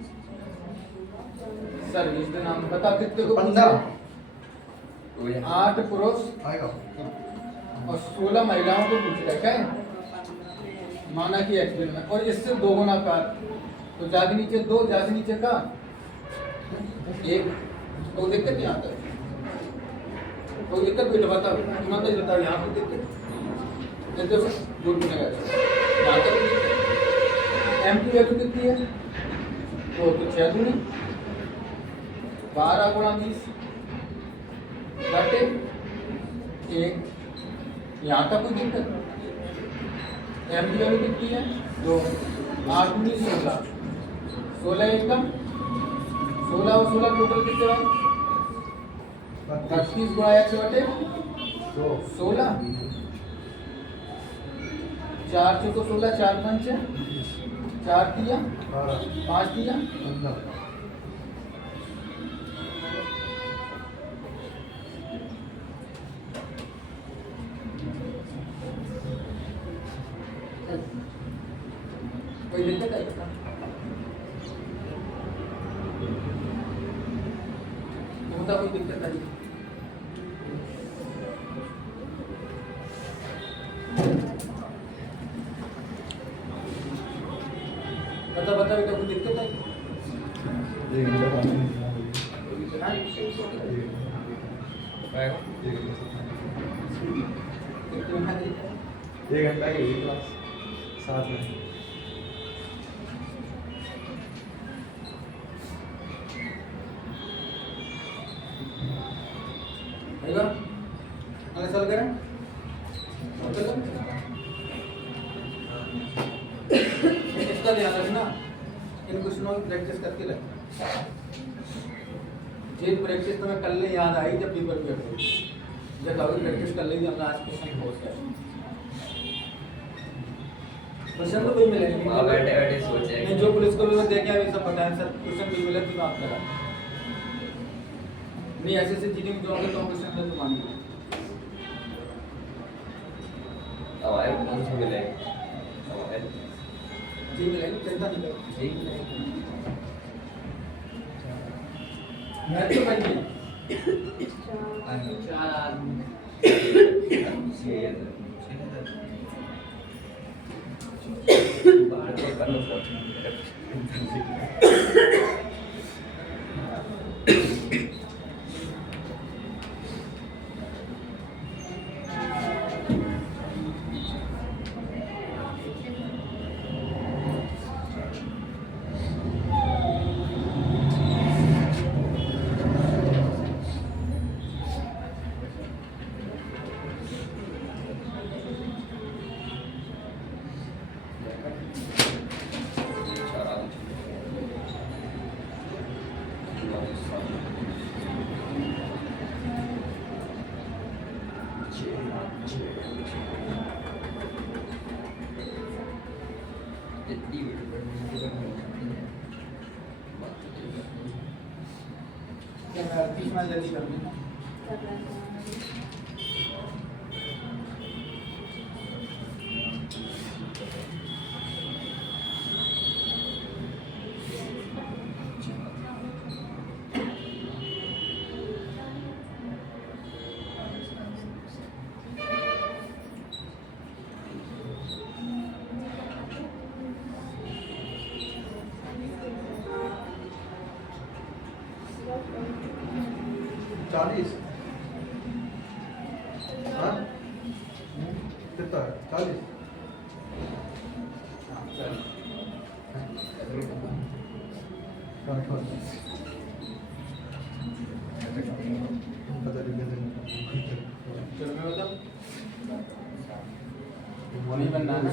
सर 20 दिनों में। बताओ कितने को? 15। 8 पुरुष आएगा और 16 महिलाओं को पूछ रखा है माना कि एक्सप्लेन में, और इससे 2 गुना का तो जाके नीचे 2 जाके नीचे का 1। तो दिक्कत यहाँ तक कोई दिक्कत बेटा बताओ ईमानदारी बताओ यहाँ पर दिक्कत देखो जोड़ देने का यहाँ तक m की वैल्यू कितनी है? तो 6 दूनी 12 गुणा 20 घटे 1। यहाँ तक कोई दिक्कत? m की वैल्यू कितनी है? 2 8 दूनी 16 16 एकम 16 और 16 टोटल कितने भाई? 32 गुणा x बटे 16 4 चौको 16 4 पंच 4 दिया 5 दिया 15। कोई दिक्कत है? होता कोई दिक्कत आई? बता बेटा कोई दिक्कत आई? एक घंटा की क्लास साथ में आएगा अगले साल करें इसका ध्यान रखना इन क्वेश्चनों की प्रैक्टिस करके रखना। जे प्रैक्टिस तुम्हें कल ले याद आई जब पेपर पे हो जब कभी प्रैक्टिस कर लेगी हमने आज क्वेश्चन पहुंच गया क्वेश्चन तो कोई मिलेगा बैठे बैठे सोचे नहीं जो पुलिस को भी वो देखे अभी सब बताएं सर क्वेश्चन भी मिले तो आप करा नहीं ऐसे से चीटिंग करोगे तो क्वेश्चन तो मान लो अब आए कौन सा मिलेगा जी मिलेगी चिंता नहीं करो ठीक मैं तो भाई चार आदमी क्या मैं 30 में जल्दी कर दूँ चालीस हाँ कितना है 40 चलो मैं बताऊँ वही बनना है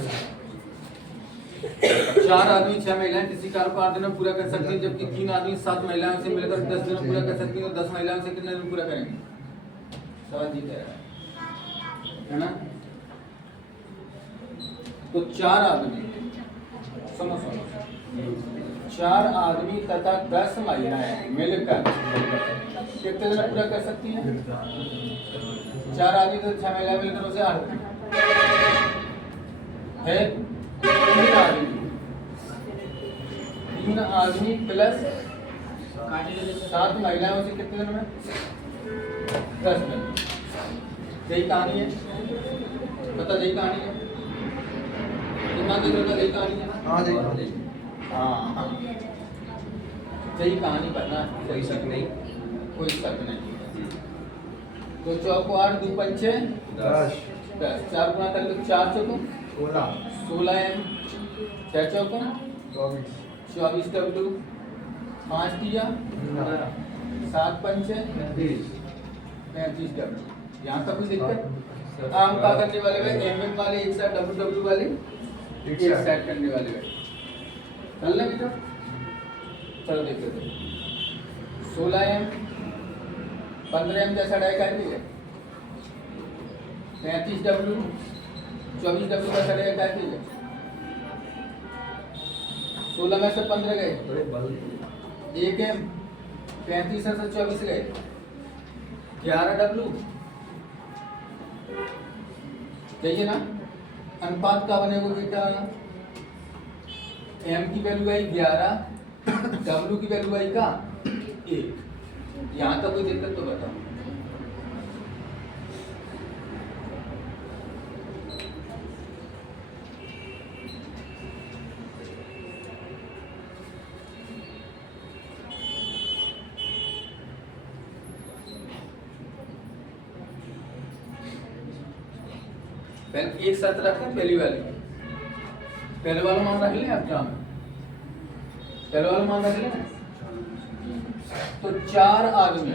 4 आदमी 6 महिलाएं किसी कार्य को 8 दिन में पूरा कर सकती हैं, जबकि 3 आदमी 7 महिलाओं से मिलकर 10 दिन में पूरा कर सकती हैं, और 10 महिलाओं से कितने दिन में पूरा करेंगे? सवाल जी कह रहा है ना? तो 4 आदमी, सुनो 4 आदमी तथा 10 महिलाएं मिलकर कितने दिन में पूरा कर सकती हैं? 4 आदमी तो 6 महिलाएं मिलकर उसे 8 दिन है। 3 आदमी प्लस 7 महिलाएं उसे कितने दिन में? 10 दिन। यही कहानी है, पता यही कहानी है, कितना देख रहे हो? यही कहानी है। हाँ जी, हाँ, यही कहानी बनना, कोई शक नहीं। कोई शक नहीं। तो चौको 8 2 पंचे 10 10, 4 गुना कर लो, 4 चौको 16 एम, 6 चौको 24 डब्ल्यू, 5 दिया 7 पंचे 35 डब्ल्यू। यहाँ तक कोई दिक्कत? हम क्या करने वाले भाई? एम वाले एक साथ, डब्ल्यू डब्ल्यू वाले एक साथ करने वाले भाई। चल ना बेटा, चलो देख लेते हैं। 16 एम 15 एम जैसा डाई कर दिया, 35 डब्ल्यू 24 डब्ल्यू का डाई कर दिया। 16 में से 15 गए, 1 एम 35 में से 24 गए, 11 डब्ल्यू। चाहिए ना? अनुपात का बनेगा बेटा, एम की वैल्यू आई 11, डब्ल्यू की वैल्यू आई का 1। यहाँ तक कोई दिक्कत तो बताओ। पहले एक साथ रखें, पहले वाला मान रख लें आप जहाँ, पहले वाला मान रख लें। तो 4 आदमी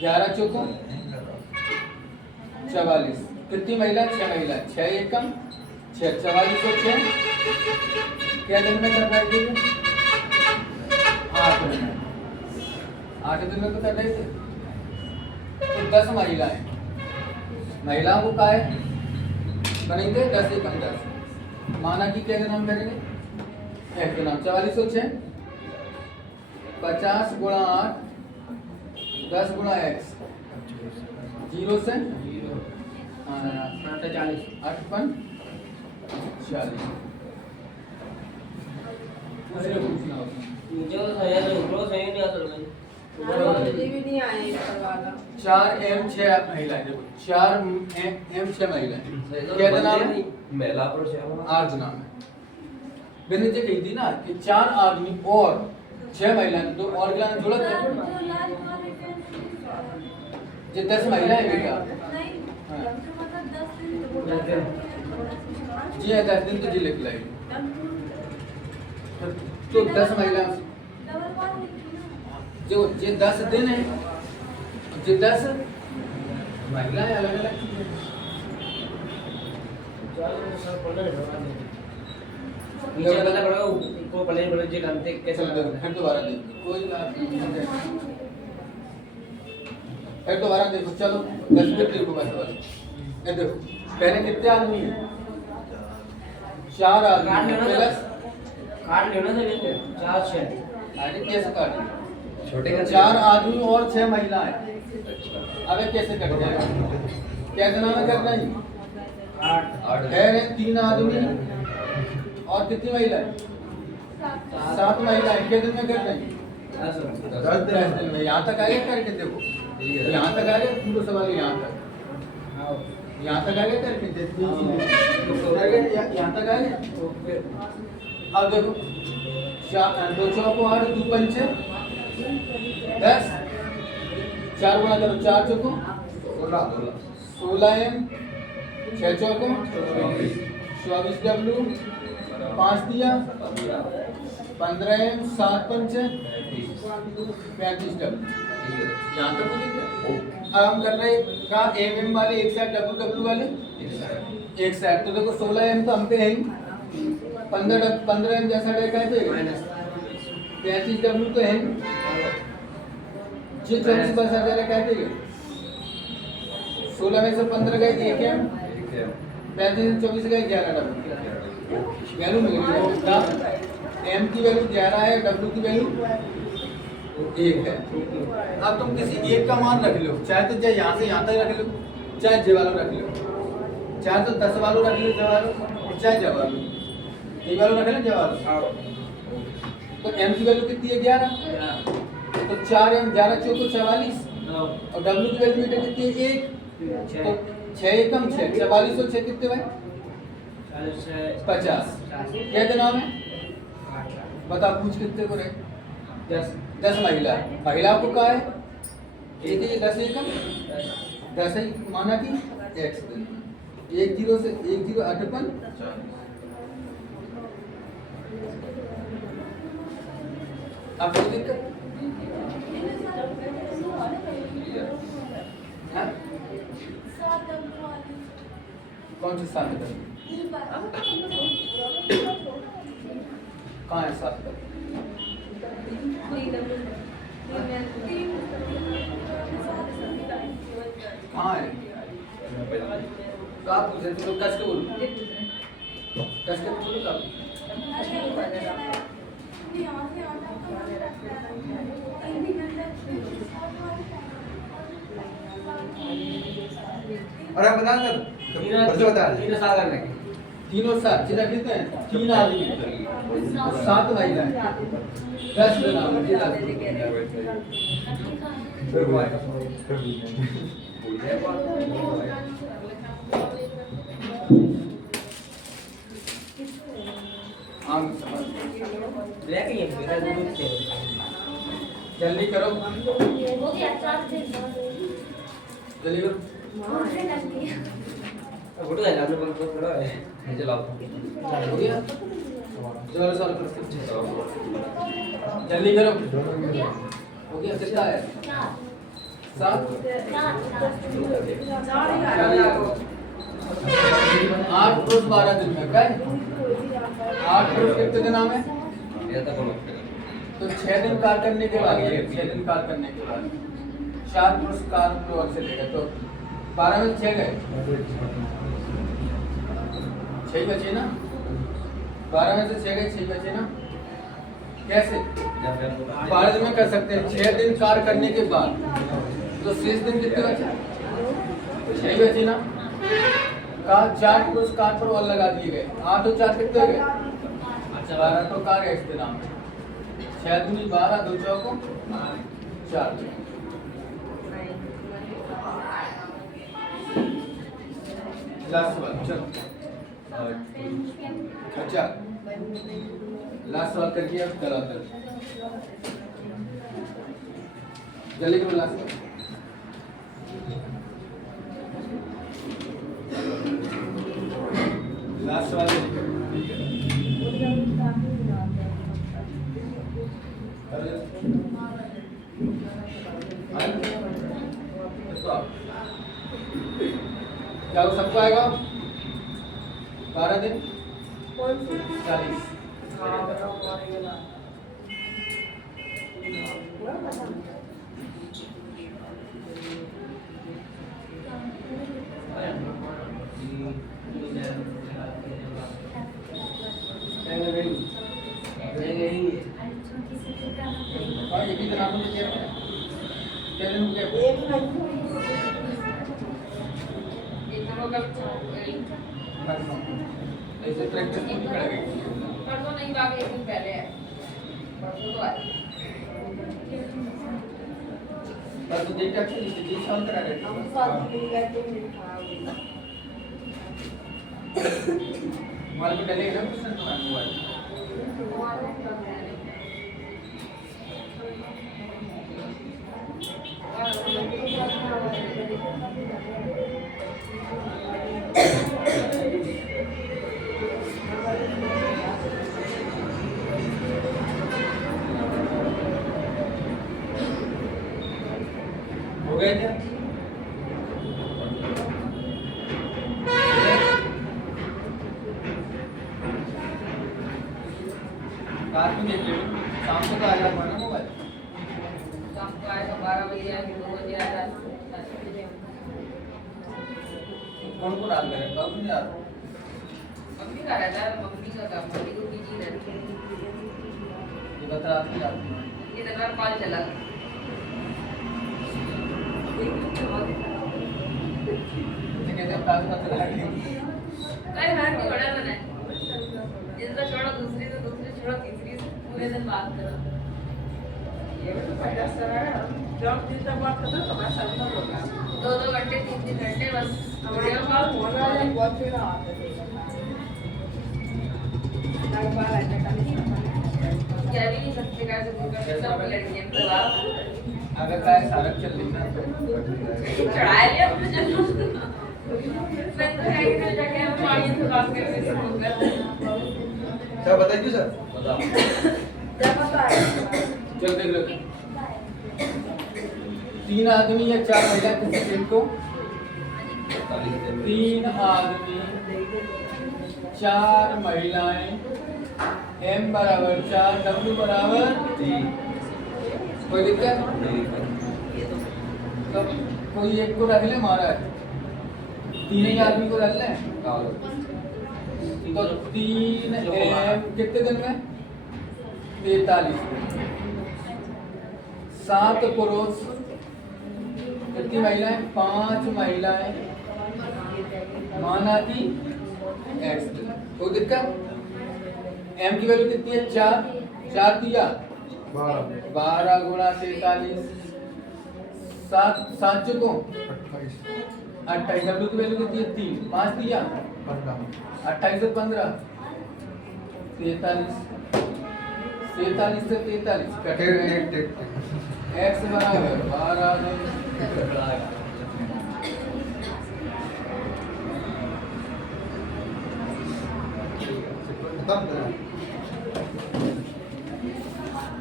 11 चौको 44, कितनी महिला? 6 महिला, 6 एकम 6, 44 और 6 क्या दिन में कर रहे थे? 8 दिन में, 8 दिन में तो कर रहे थे। तो 10 महिलाएं, महिलाओं को का है बनेंगे 10 एकम 10, माना कि क्या नाम करेंगे? एक नाम 44 और 6 50 गुणा 8 10 गुणा x 0 से 40, 8 पन 40। दूसरे पूछना होगा। मुझे तो सही है, ऊपर सही नहीं आता भाई। मुझे भी नहीं आया इस वाला। 4 m 6 महिलाएं, देखो 4 m 6 महिलाएं, क्या नाम है? महिला पर सेवा 8 नाम है। मैंने जो कही थी ना कि 4 आदमी और 6 महिलाएं, तो और क्या जोड़ा था? जो 10 महिलाएं बेटा, जी है 10 दिन तो जी लिख लाई। तो 10 महिलाएं जो 10 दिन है, जो 10 महिलाएं अलग अलग चीजें। नीचे पता पड़ेगा ऊपर पले पले जे जानते कैसे चलो देखो, फिर दोबारा देखो, कोई बात नहीं, फिर दोबारा देखो। चलो 10 मिनट देखो बस बस। ये देखो पहले कितने आदमी हैं? 4 आदमी प्लस काट लेना था 4 6 आगे कैसे काटें? छोटे का 4 आदमी और 6 महिलाएं, अबे कैसे कट जाएगा? क्या नाम है करना ही? 8 है 3 आदमी और कितनी महिलाएं? 7 महिलाएं, कितने दिन में कर रही? 10 दिन में। यहाँ तक आगे करके देखो, यहाँ तक आगे पूरा सवाल, यहाँ तक आ गया करके यहाँ तक आ गया। अब देखो 2 चौको 8 2 पंचे 10, 4 गुना करो 4 चौको 16 एम 6 चौको 24 डब्ल्यू 5 दिया 15 एम 7 पंचे 35 डब्ल्यू। यहाँ तक बोलिए। अब हम कर रहे का एम वाले एक साइड, डब्ल्यू वाले एक साइड। तो देखो 16 एम तो हम पे है ही, 15 एम जैसा डेटा है तो माइनस 35 डब्ल्यू तो है जो 24 बस आ जाएगा कहते हैं 16 में से 15 गए तो 1 एम 35 से 24 गए 11 डब्ल्यू वैल्यू मिल गई एम की वैल्यू 11 है डब्ल्यू की वैल्यू 1 है। अब तुम किसी एक का मान रख लो चाहे तो चाहे यहाँ से यहाँ तक रख लो चाहे जे वालों रख लो चाहे तो 10 वालों रख लो जे वालों चाहे जे वालों ये वालों रख लो जे वालों तो एम की वैल्यू कितनी है 11 तो 4 एम 11 चौको 44 और डब्ल्यू की वैल्यू बेटा कितनी है 1 तो 6 एकम 6 44 और 6 कितने भाई 50 क्या देना है बता पूछ कितने को रहे 10 महिला महिला को कहा है एक है 10 एकम 10 है माना कि x देना 1 0 से 1 0 58 अब कोई दिक्कत हाँ? कौन सी सात कर कहाँ है सात कर कहाँ है कहाँ पूछे तुम लोग कस के बोलो कस के बोलो कब और आप बता सर बच्चे बता रहे तीन साल करने के तीनों सात चिल्ला कितने हैं 3 आदमी 7 महिला है 10 देना फिर हुआ आम समझ लेके ये मेरा दूध से जल्दी करो जल्दी करो फोटो है आपने पर खड़ा है नीचे लाओ हो गया जोर जोर करो जल्दी करो हो गया कितना है 7 8 प्लस 12 दिन में क्या 8 प्लस कितने दिन में ये तक बोलो तो 6 दिन कार करने के बाद 6 दिन कार करने के बाद 4 प्लस कार को और चलेगा तो 12 में 6 गए 6 बचे ना 12 में से 6 गए 6 बचे ना कैसे 12 दिन में कर सकते हैं 6 दिन कार करने के बाद तो शेष दिन कितने बचे 6 बचे ना कार 4 प्लस कार पर और लगा दिए गए 8 और 4 कितने गए 12 तो कार है इसके नाम 6 दूनी 12 2 चौको 4 लास्ट सवाल चलो अच्छा लास्ट सवाल कर दिया चलो जल्दी करो लास्ट सवाल लास्ट सवाल क्या सबको आएगा 12 दिन 40 और ये भी जनाब ने क्या ऐसे प्रैक्टिस नहीं करेंगे परसों नहीं भागे एक दिन पहले है परसों तो आए बस तो देखा कि जी साल करा रहे हम साथ मिलकर तुम मोबाइल पे डलेगा ना क्वेश्चन तुम्हारा मोबाइल हो गया क्या बना ले रहे बाबू यार मम्मी का रहता है, मम्मी का काम, मम्मी को बिजी रहती है। ये बता आपकी आप ये तो मेरा कॉल चला। ये कहते हैं कागज पत्र लाके कई बार नहीं बड़ा बना है। जिसका छोड़ो दूसरी से, दूसरी छोड़ो तीसरी से, पूरे दिन बात करो। ये भी तो फायदा सर है। जब जितना बात करते तो मैं समझ लूंगा। 2-2 घंटे 3-3 घंटे बस हमारे वीडियो पास कॉल। होना है बहुत फिर आते थे। नग बाल ऐसे का नहीं कह भी नहीं सकते कैसे दूर करते, सब लड़कियां तो आप अगर काय सारक चल लेना चढ़ाए ले अपने जन्म। मैं तो है कि ना जाके हम पानी से बात करने से होगा। सर बताइए सर। बताओ। जब पता है चल देख लो 3 आदमी या 4 महिला किसी पेड़ को 3 आदमी 4 महिलाएं m बराबर 4 w बराबर 3 कोई दिक्कत तो कोई एक को रख ले महाराज 3 ही आदमी को रख ले तो 3 m कितने दिन में 43 7 पुरुष कितनी महिलाएं 5 महिलाएं माना कि x कोई दिक्कत m की वैल्यू कितनी है 4 दिया 12 गुणा 43 7 चुको 28 w की वैल्यू कितनी है 3 5 दिया 28 से 15 43 से 43 कटे x बराबर 12 खत्म